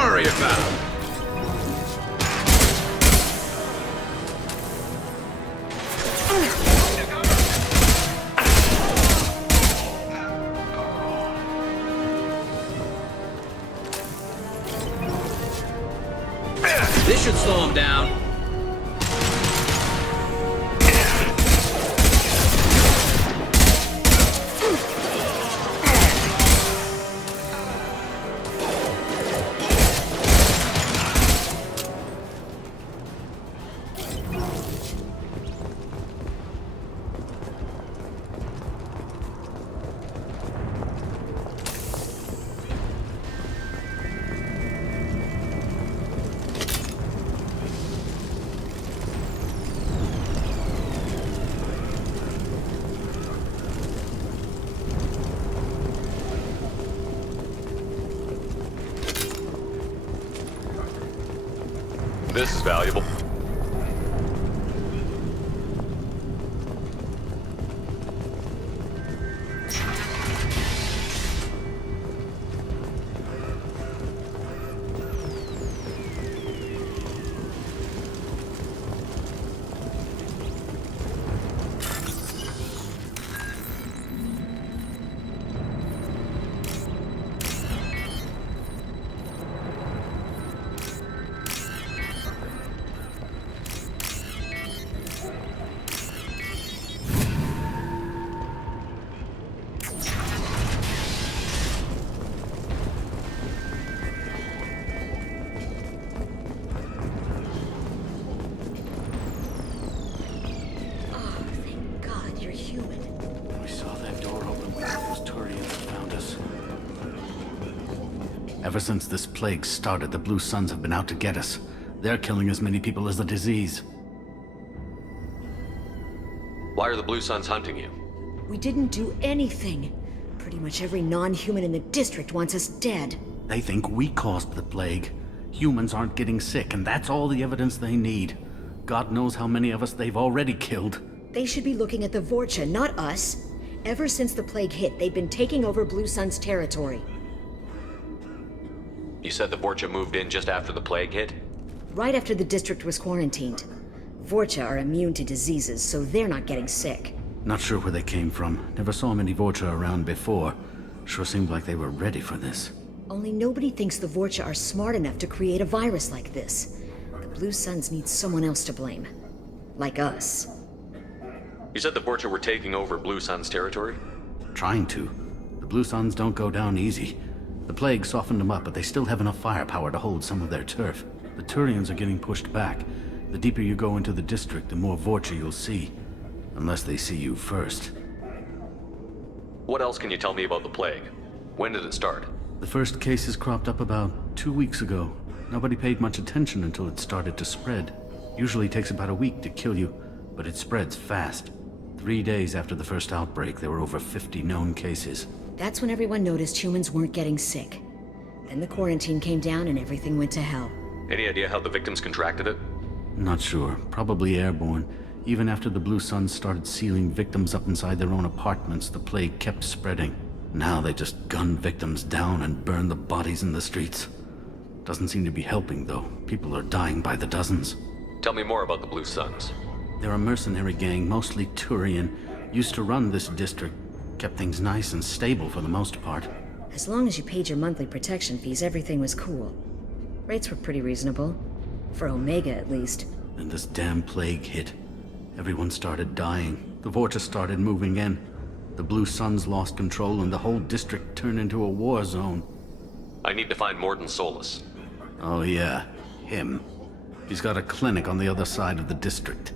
worry about. This should slow him down. This is valuable. Ever since this plague started, the Blue Suns have been out to get us. They're killing as many people as the disease. Why are the Blue Suns hunting you? We didn't do anything. Pretty much every non-human in the district wants us dead. They think we caused the plague. Humans aren't getting sick, and that's all the evidence they need. God knows how many of us they've already killed. They should be looking at the Vorcha, not us. Ever since the plague hit, they've been taking over Blue Sun's territory. You said the Vorcha moved in just after the plague hit? Right after the district was quarantined. Vorcha are immune to diseases, so they're not getting sick. Not sure where they came from. Never saw many Vorcha around before. Sure seemed like they were ready for this. Only nobody thinks the Vorcha are smart enough to create a virus like this. The Blue Suns need someone else to blame. Like us. You said the Vorcha were taking over Blue Sun's territory? Trying to. The Blue Suns don't go down easy. The plague softened them up, but they still have enough firepower to hold some of their turf. The Turians are getting pushed back. The deeper you go into the district, the more Vorcha you'll see. Unless they see you first. What else can you tell me about the plague? When did it start? The first cases cropped up about 2 weeks ago. Nobody paid much attention until it started to spread. Usually takes about a week to kill you, but it spreads fast. 3 days after the first outbreak, there were over 50 known cases. That's when everyone noticed humans weren't getting sick. Then the quarantine came down and everything went to hell. Any idea how the victims contracted it? Not sure. Probably airborne. Even after the Blue Suns started sealing victims up inside their own apartments, the plague kept spreading. Now they just gun victims down and burn the bodies in the streets. Doesn't seem to be helping, though. People are dying by the dozens. Tell me more about the Blue Suns. They're a mercenary gang, mostly Turian. Used to run this district. Kept things nice and stable for the most part. As long as you paid your monthly protection fees, everything was cool. Rates were pretty reasonable. For Omega, at least. Then this damn plague hit. Everyone started dying. The Vorcha started moving in. The Blue Suns lost control and the whole district turned into a war zone. I need to find Morden Solus. Oh yeah, him. He's got a clinic on the other side of the district.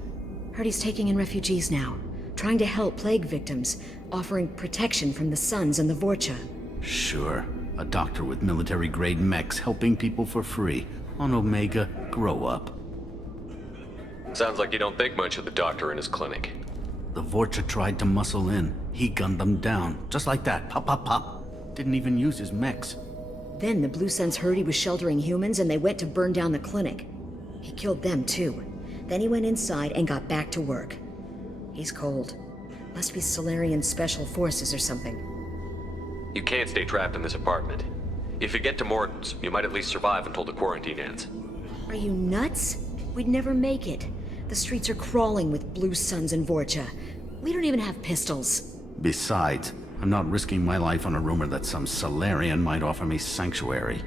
Heard he's taking in refugees now. Trying to help plague victims. Offering protection from the Suns and the Vorcha. Sure. A doctor with military-grade mechs helping people for free. On Omega, grow up. Sounds like you don't think much of the doctor in his clinic. The Vorcha tried to muscle in. He gunned them down. Just like that. Pop, pop, pop. Didn't even use his mechs. Then the Blue Suns heard he was sheltering humans and they went to burn down the clinic. He killed them too. Then he went inside and got back to work. He's cold. Must be Solarian Special Forces or something. You can't stay trapped in this apartment. If you get to Morton's, you might at least survive until the quarantine ends. Are you nuts? We'd never make it. The streets are crawling with Blue Suns and Vorcha. We don't even have pistols. Besides, I'm not risking my life on a rumor that some Solarian might offer me sanctuary.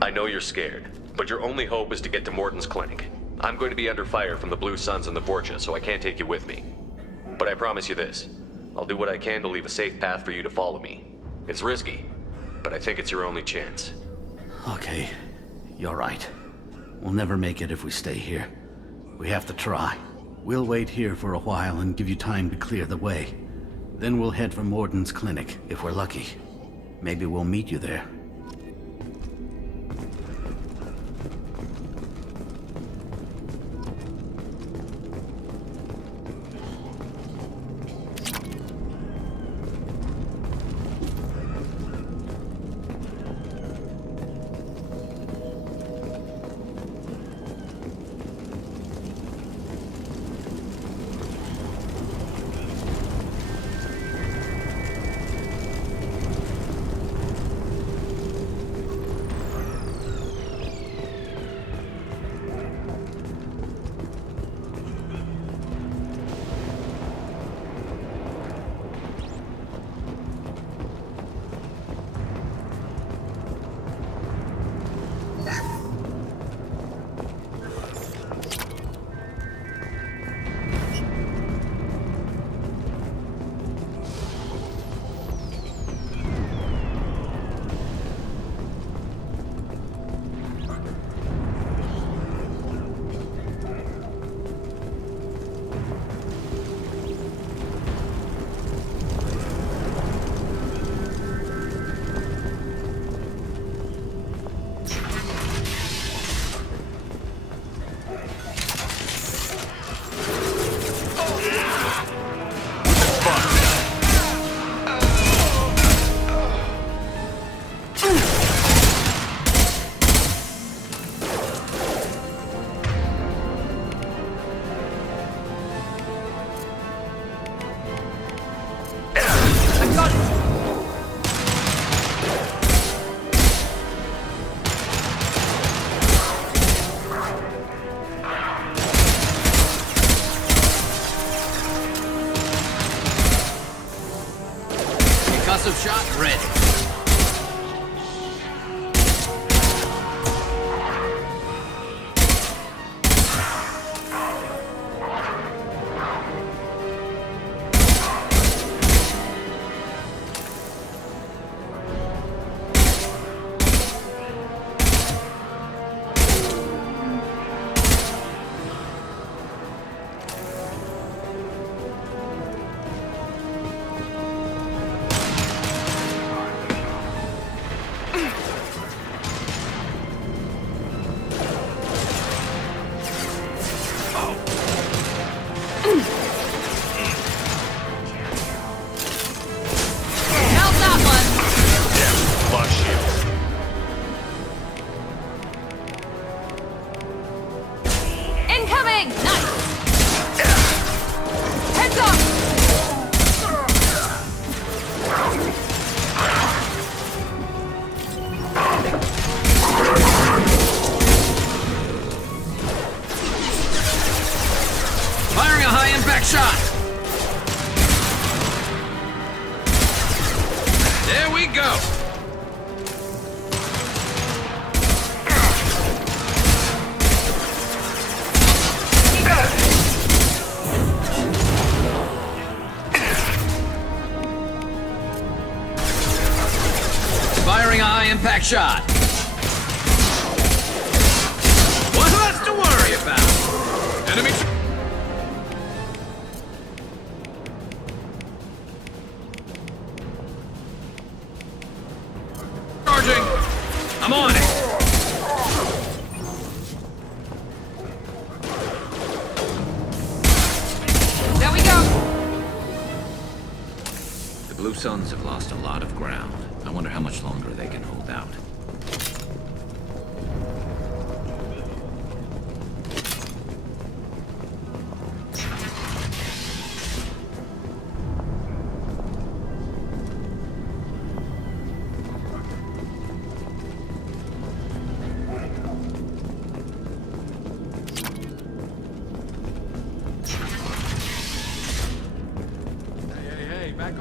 I know you're scared, but your only hope is to get to Morton's clinic. I'm going to be under fire from the Blue Suns and the Vorcha, so I can't take you with me. But I promise you this. I'll do what I can to leave a safe path for you to follow me. It's risky, but I think it's your only chance. Okay, you're right. We'll never make it if we stay here. We have to try. We'll wait here for a while and give you time to clear the way. Then we'll head for Morton's clinic, if we're lucky. Maybe we'll meet you there. Shot ready. Impact shot. What's less to worry about? Enemy. Charging. I'm on it. There we go. The Blue Suns have lost a lot of ground. I wonder how much longer they can hold out.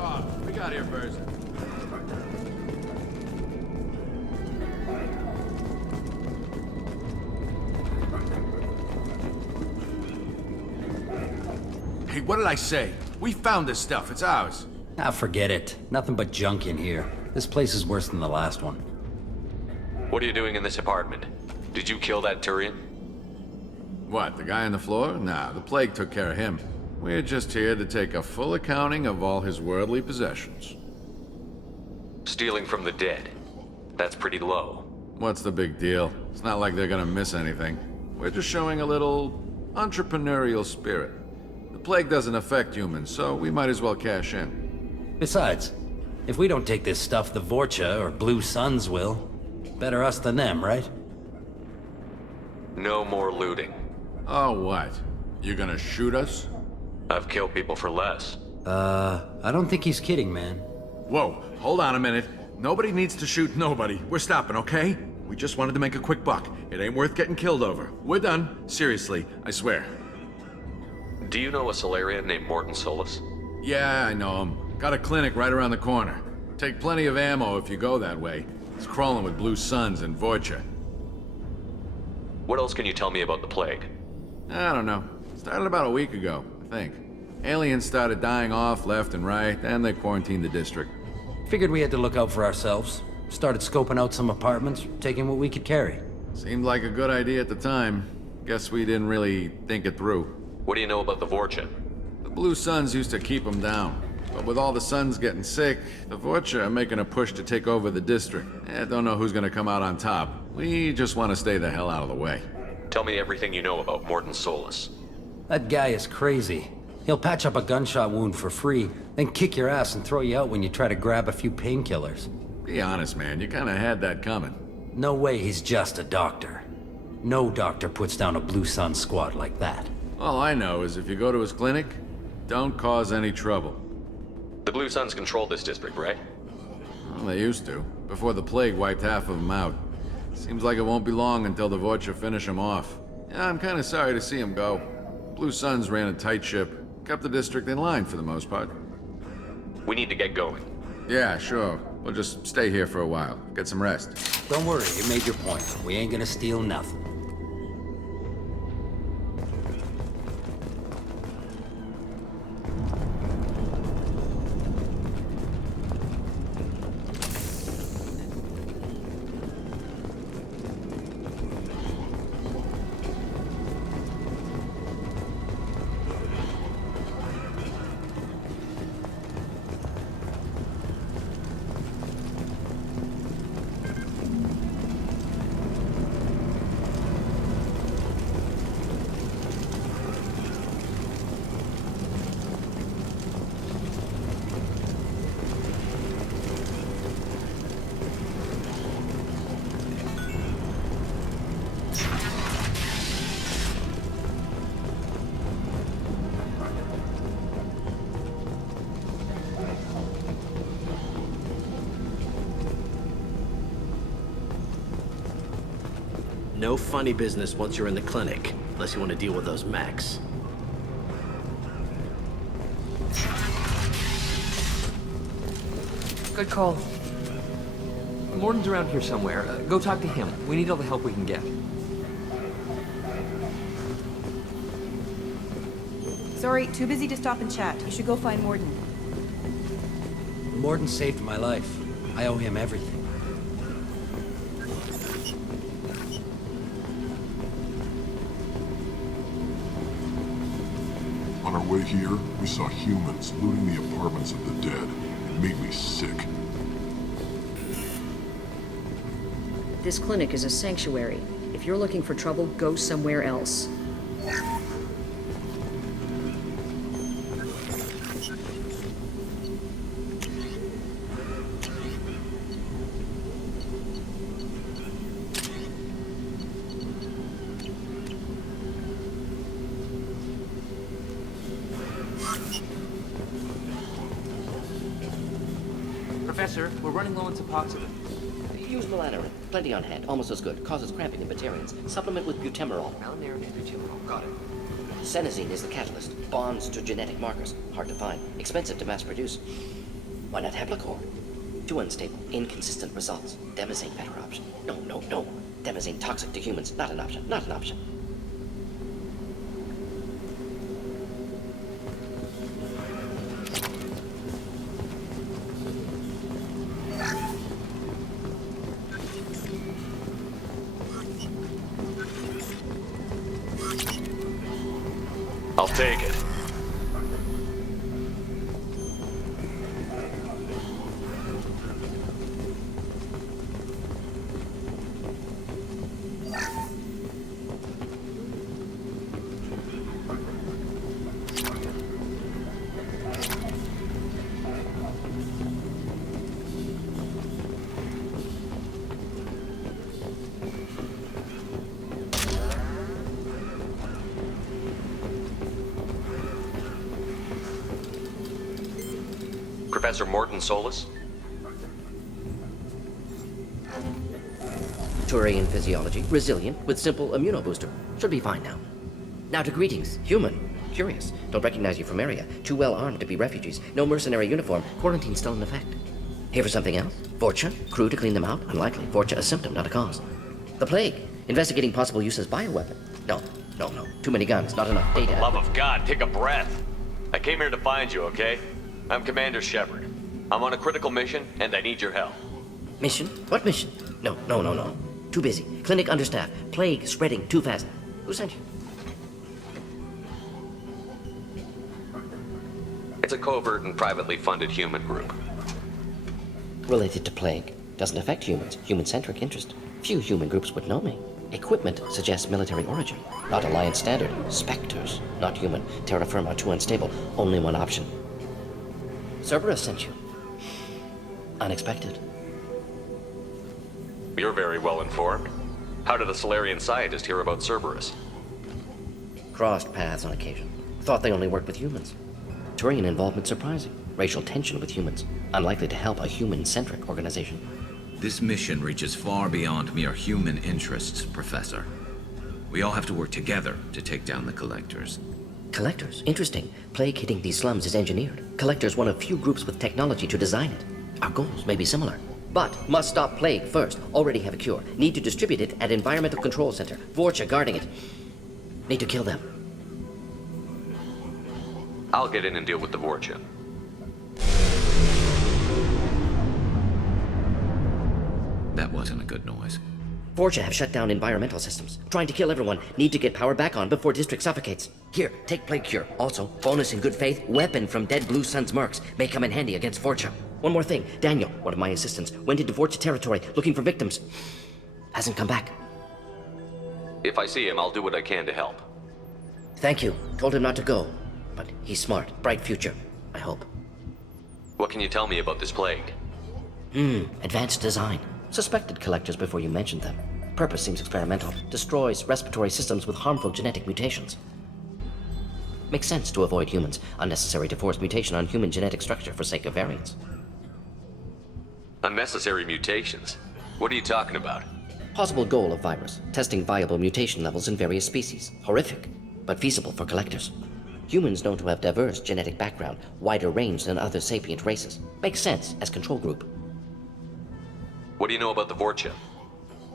off. We got here first. Hey, what did I say? We found this stuff. It's ours. Ah, forget it. Nothing but junk in here. This place is worse than the last one. What are you doing in this apartment? Did you kill that Turian? What, the guy on the floor? Nah, the plague took care of him. We're just here to take a full accounting of all his worldly possessions. Stealing from the dead. That's pretty low. What's the big deal? It's not like they're gonna miss anything. We're just showing a little entrepreneurial spirit. The plague doesn't affect humans, so we might as well cash in. Besides, if we don't take this stuff, the Vorcha or Blue Suns will. Better us than them, right? No more looting. Oh, what? You gonna shoot us? I've killed people for less. I don't think he's kidding, man. Whoa, hold on a minute. Nobody needs to shoot nobody. We're stopping, okay? We just wanted to make a quick buck. It ain't worth getting killed over. We're done. Seriously, I swear. Do you know a Solarian named Morton Solus? Yeah, I know him. Got a clinic right around the corner. Take plenty of ammo if you go that way. He's crawling with Blue Suns and Vorcha. What else can you tell me about the plague? I don't know. Started about a week ago, I think. Aliens started dying off left and right, and they quarantined the district. Figured we had to look out for ourselves. Started scoping out some apartments, taking what we could carry. Seemed like a good idea at the time. Guess we didn't really think it through. What do you know about the Vorcha? The Blue Suns used to keep them down. But with all the Suns getting sick, the Vorcha are making a push to take over the district. Don't know who's gonna come out on top. We just want to stay the hell out of the way. Tell me everything you know about Morton Solus. That guy is crazy. He'll patch up a gunshot wound for free, then kick your ass and throw you out when you try to grab a few painkillers. Be honest, man. You kinda had that coming. No way he's just a doctor. No doctor puts down a Blue Sun squad like that. All I know is if you go to his clinic, don't cause any trouble. The Blue Suns control this district, right? Well, they used to, before the plague wiped half of them out. Seems like it won't be long until the Vorcha finish them off. Yeah, I'm kinda sorry to see him go. Blue Suns ran a tight ship, kept the district in line for the most part. We need to get going. Yeah, sure. We'll just stay here for a while. Get some rest. Don't worry, you made your point. We ain't gonna steal nothing. No funny business once you're in the clinic, unless you want to deal with those mechs. Good call. Morton's around here somewhere. Go talk to him. We need all the help we can get. Sorry, too busy to stop and chat. You should go find Morton. Morton saved my life. I owe him everything. On our way here, we saw humans looting the apartments of the dead. It made me sick. This clinic is a sanctuary. If you're looking for trouble, go somewhere else. Professor, we're running low on Suboxone. Use melanorin. Plenty on hand. Almost as good. Causes cramping in Batarians. Supplement with butemerol. Melanorin and butemerol. Got it. Senesine is the catalyst. Bonds to genetic markers. Hard to find. Expensive to mass produce. Why not Heplicor? Too unstable, inconsistent results. Demazane better option. No. Demazane toxic to humans. Not an option. Not an option. I'll take it. Professor Morton Solus? Turian physiology, resilient, with simple immunobooster. Should be fine now. Now to greetings, human. Curious. Don't recognize you from area. Too well armed to be refugees. No mercenary uniform. Quarantine still in effect. Here for something else? Vorcha? Crew to clean them out? Unlikely. Vorcha a symptom, not a cause. The plague. Investigating possible use as bioweapon. No. Too many guns, not enough data. For the love of God, take a breath. I came here to find you, okay? I'm Commander Shepard. I'm on a critical mission, and I need your help. Mission? What mission? No. Too busy. Clinic understaffed. Plague spreading too fast. Who sent you? It's a covert and privately funded human group. Related to plague. Doesn't affect humans. Human-centric interest. Few human groups would know me. Equipment suggests military origin. Not Alliance standard. Spectres. Not human. Terra firma too unstable. Only one option. Cerberus sent you. Unexpected. You're very well informed. How did a Solarian scientist hear about Cerberus? Crossed paths on occasion. Thought they only worked with humans. Turian involvement surprising. Racial tension with humans. Unlikely to help a human-centric organization. This mission reaches far beyond mere human interests, Professor. We all have to work together to take down the Collectors. Collectors? Interesting. Plague hitting these slums is engineered. Collectors one of few groups with technology to design it. Our goals may be similar. But must stop plague first. Already have a cure. Need to distribute it at Environmental Control Center. Vorcha guarding it. Need to kill them. I'll get in and deal with the Vorcha. That wasn't a good noise. Vorcha have shut down environmental systems. Trying to kill everyone. Need to get power back on before district suffocates. Here, take plague cure. Also, bonus in good faith, weapon from dead Blue Sun's mercs. May come in handy against Vorcha. One more thing. Daniel, one of my assistants, went into Vorcha territory looking for victims. Hasn't come back. If I see him, I'll do what I can to help. Thank you. Told him not to go. But he's smart. Bright future. I hope. What can you tell me about this plague? Advanced design. Suspected Collectors before you mentioned them. Purpose seems experimental. Destroys respiratory systems with harmful genetic mutations. Makes sense to avoid humans. Unnecessary to force mutation on human genetic structure for sake of variance. Unnecessary mutations? What are you talking about? Possible goal of virus. Testing viable mutation levels in various species. Horrific, but feasible for Collectors. Humans known to have diverse genetic background, wider range than other sapient races. Makes sense as control group. What do you know about the Vorcha?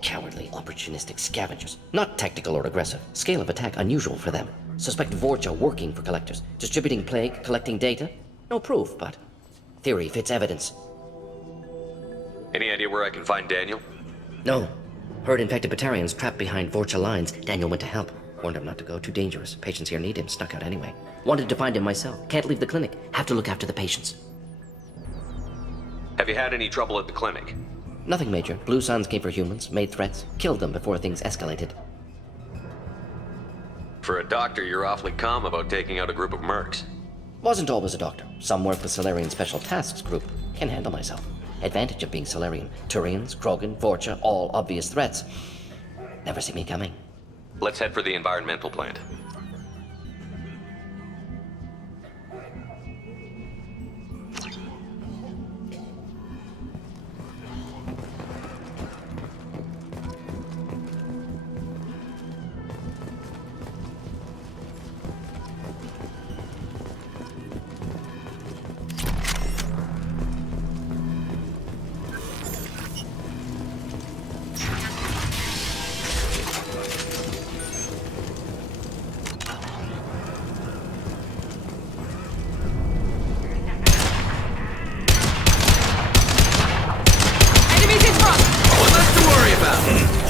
Cowardly, opportunistic scavengers. Not tactical or aggressive. Scale of attack unusual for them. Suspect Vorcha working for Collectors. Distributing plague, collecting data. No proof, but theory fits evidence. Any idea where I can find Daniel? No. Heard infected Batarians trapped behind Vorcha lines. Daniel went to help. Warned him not to go. Too dangerous. Patients here need him. Snuck out anyway. Wanted to find him myself. Can't leave the clinic. Have to look after the patients. Have you had any trouble at the clinic? Nothing major. Blue Suns came for humans, made threats, killed them before things escalated. For a doctor, you're awfully calm about taking out a group of mercs. Wasn't always a doctor. Some work with Solarian Special Tasks Group. Can handle myself. Advantage of being Solarian. Turians, Krogan, Vorcha, all obvious threats. Never see me coming. Let's head for the environmental plant.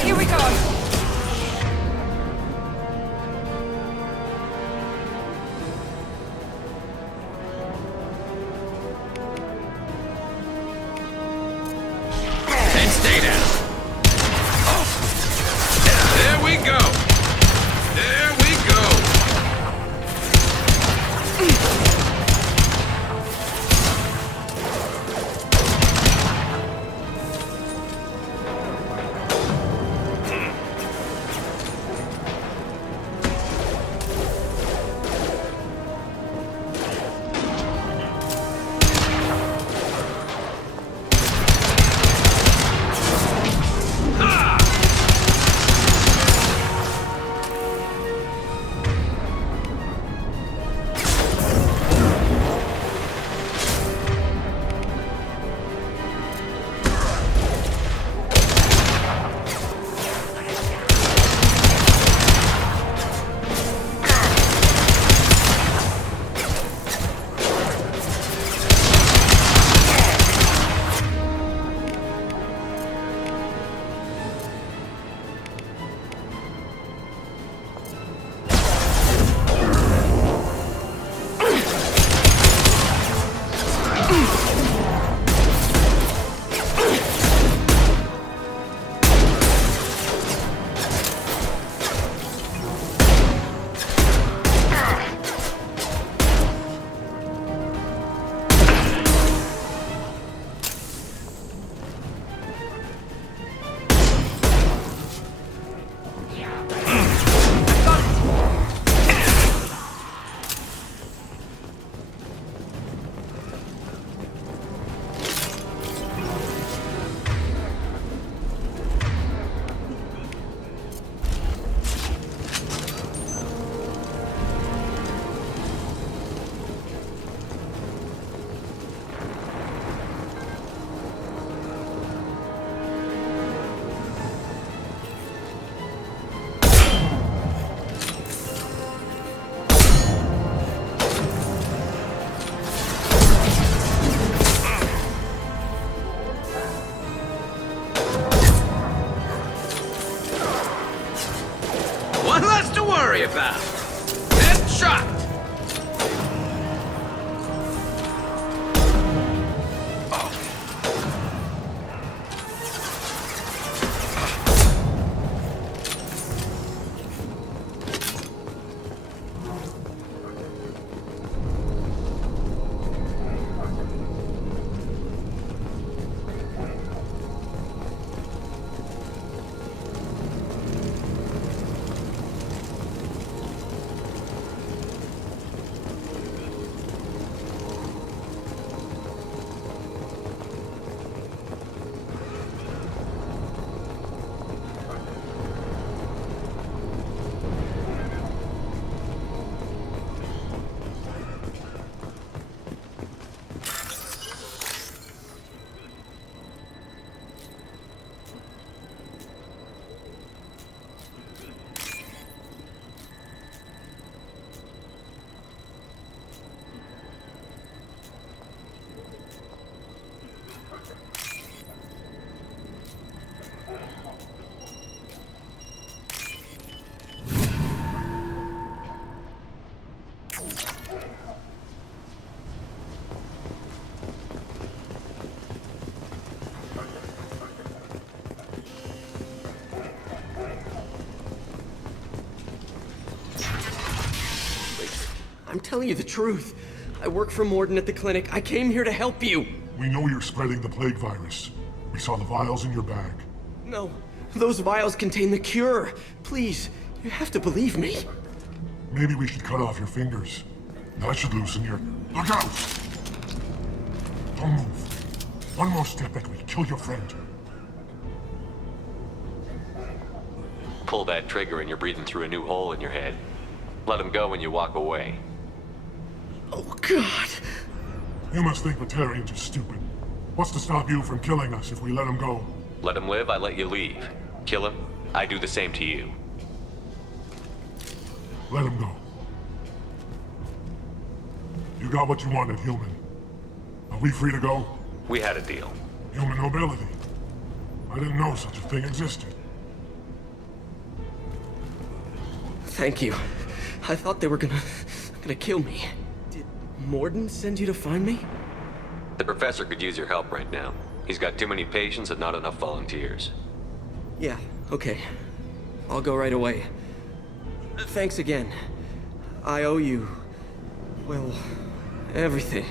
Here we go! And stay down. There we go. There we go. One less to worry about. Headshot. I'm telling you the truth. I work for Morden at the clinic. I came here to help you. We know you're spreading the plague virus. We saw the vials in your bag. No, those vials contain the cure. Please, you have to believe me. Maybe we should cut off your fingers. That should loosen your... Look out! Don't move. One more step that will kill your friend. Pull that trigger and you're breathing through a new hole in your head. Let him go when you walk away. Oh, God. You must think Batarians are stupid. What's to stop you from killing us if we let him go? Let him live, I let you leave. Kill him, I do the same to you. Let him go. You got what you wanted, human. Are we free to go? We had a deal. Human nobility. I didn't know such a thing existed. Thank you. I thought they were gonna kill me. Did Morden send you to find me? The Professor could use your help right now. He's got too many patients and not enough volunteers. Yeah, okay. I'll go right away. Thanks again. I owe you, well, everything.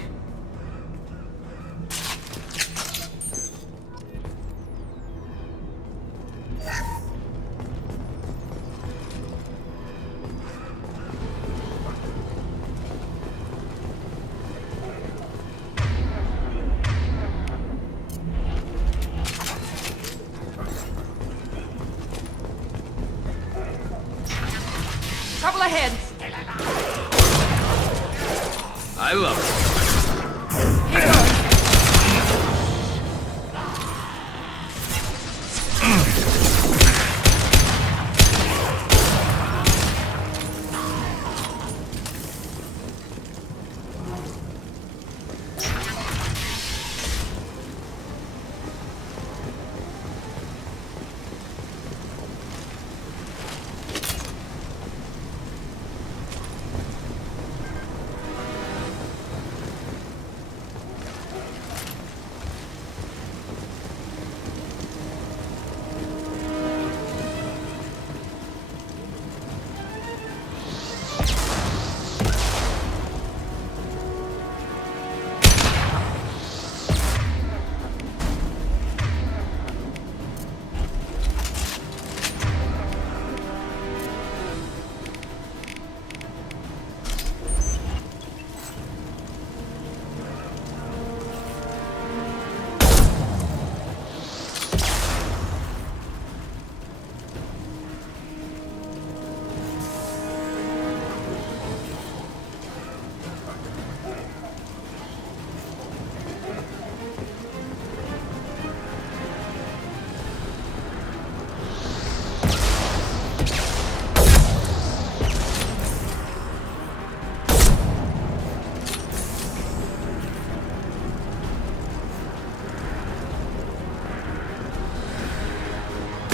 Trouble ahead. I love it. Here goes.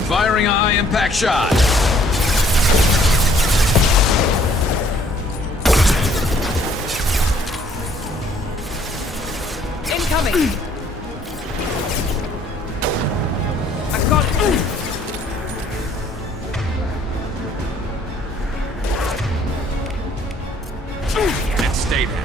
Firing a high-impact shot. Incoming. I've got it. And stay there.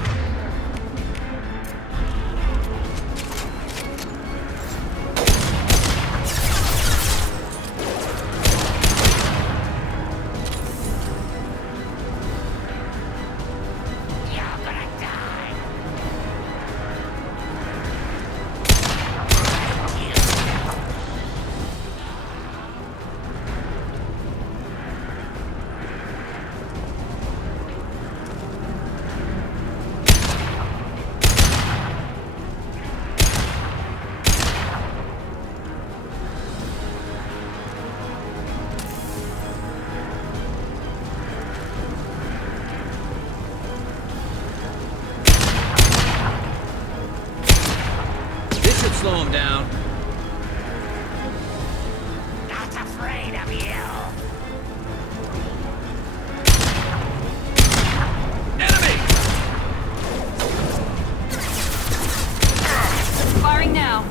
Slow him down. Not afraid of you. Enemy! Firing now.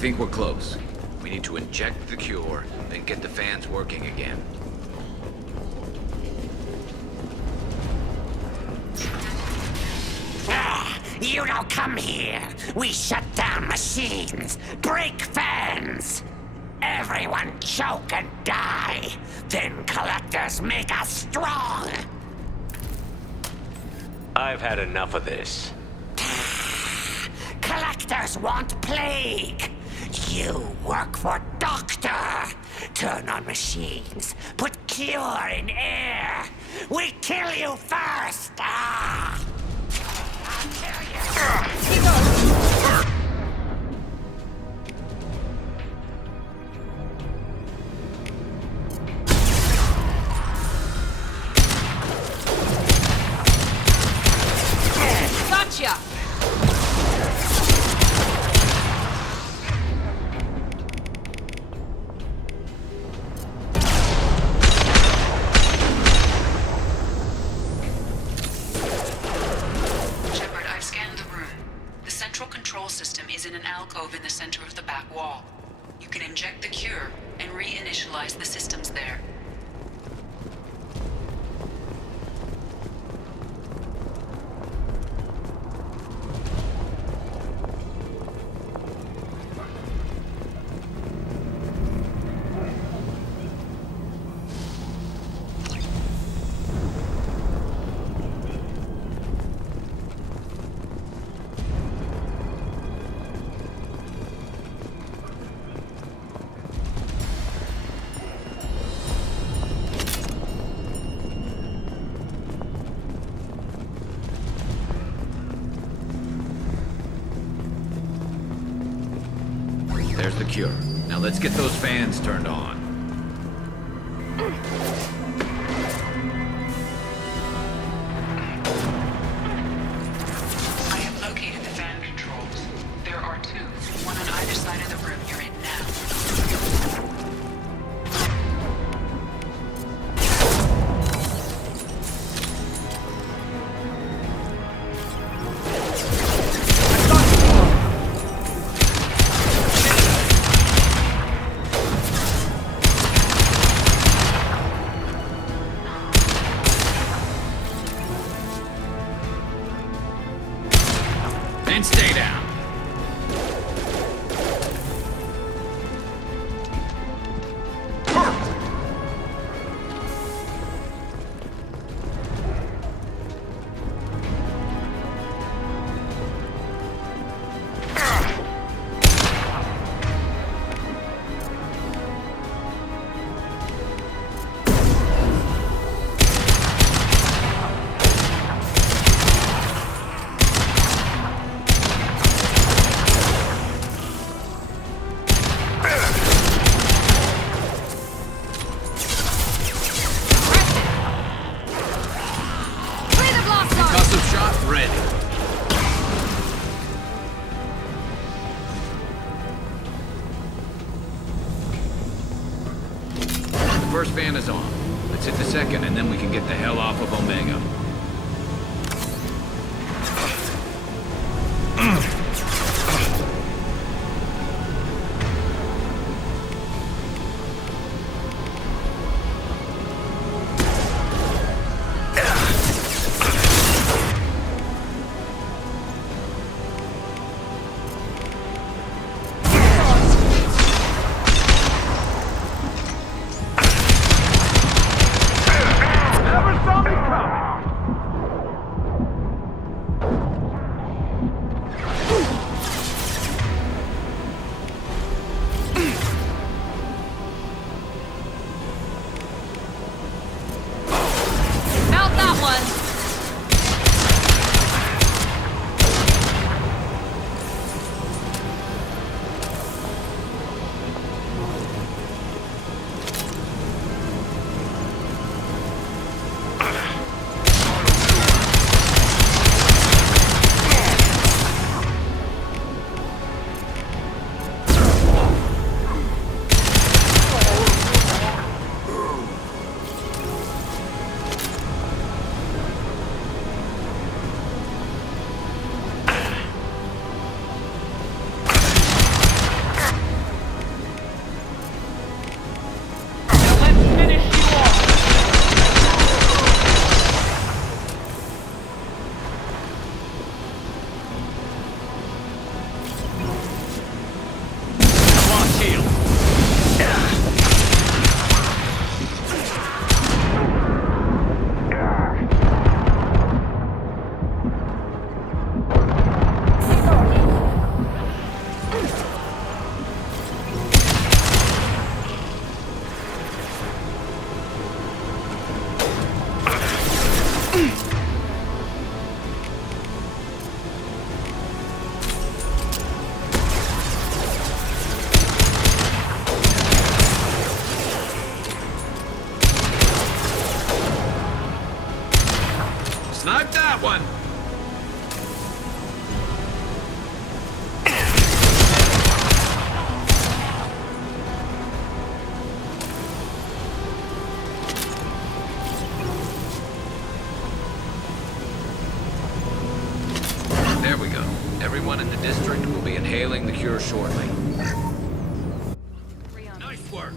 think we're close. We need to inject the cure, then get the fans working again. You don't come here. We shut down machines, break fans. Everyone choke and die. Then collectors make us strong. I've had enough of this. Collectors want plague. You work for Doctor. Turn on machines. Put cure in air. We kill you first. I'll kill you. He goes. Gotcha. Shepard, I've scanned the room. The central control system is in an alcove in the center of the back wall. You can inject the cure and reinitialize the systems there. There's the cure. Now let's get those fans turned on. I have located the fan controls. There are two, one on either side of the room you're in now. And stay down. Concussive shot ready. The first fan is on. Let's hit the second, and then we can get the hell off of Omega. one! There we go. Everyone in the district will be inhaling the cure shortly. Nice work!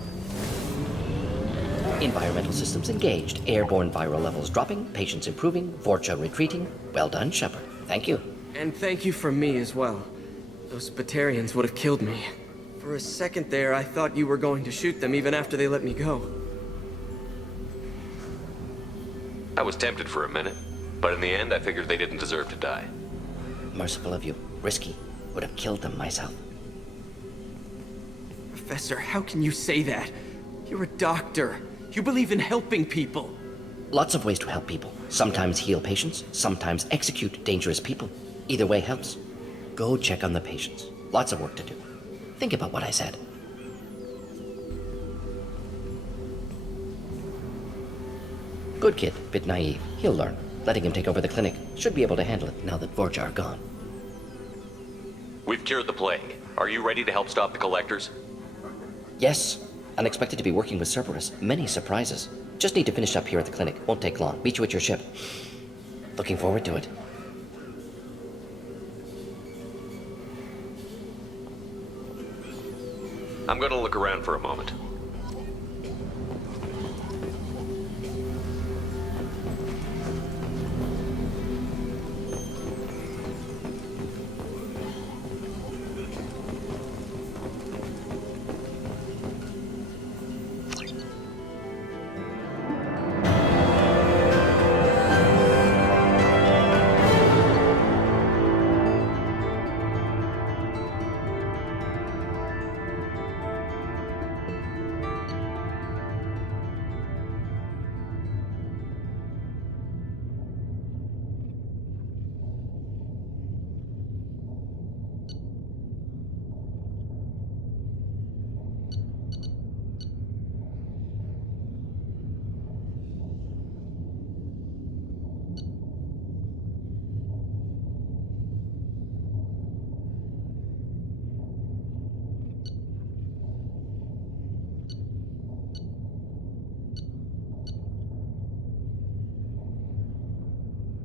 Environmental systems engaged. Airborne viral levels dropping. Patients improving. Vorcha retreating. Well done, Shepard. Thank you. And thank you from me as well. Those Batarians would have killed me. For a second there, I thought you were going to shoot them even after they let me go. I was tempted for a minute, but in the end I figured they didn't deserve to die. Merciful of you. Risky. Would have killed them myself. Professor, how can you say that? You're a doctor. You believe in helping people. Lots of ways to help people. Sometimes heal patients, sometimes execute dangerous people. Either way helps. Go check on the patients. Lots of work to do. Think about what I said. Good kid, bit naive. He'll learn. Letting him take over the clinic. Should be able to handle it now that Vorcha are gone. We've cured the plague. Are you ready to help stop the collectors? Yes. Unexpected to be working with Cerberus. Many surprises. Just need to finish up here at the clinic. Won't take long. Meet you at your ship. Looking forward to it. I'm gonna look around for a moment.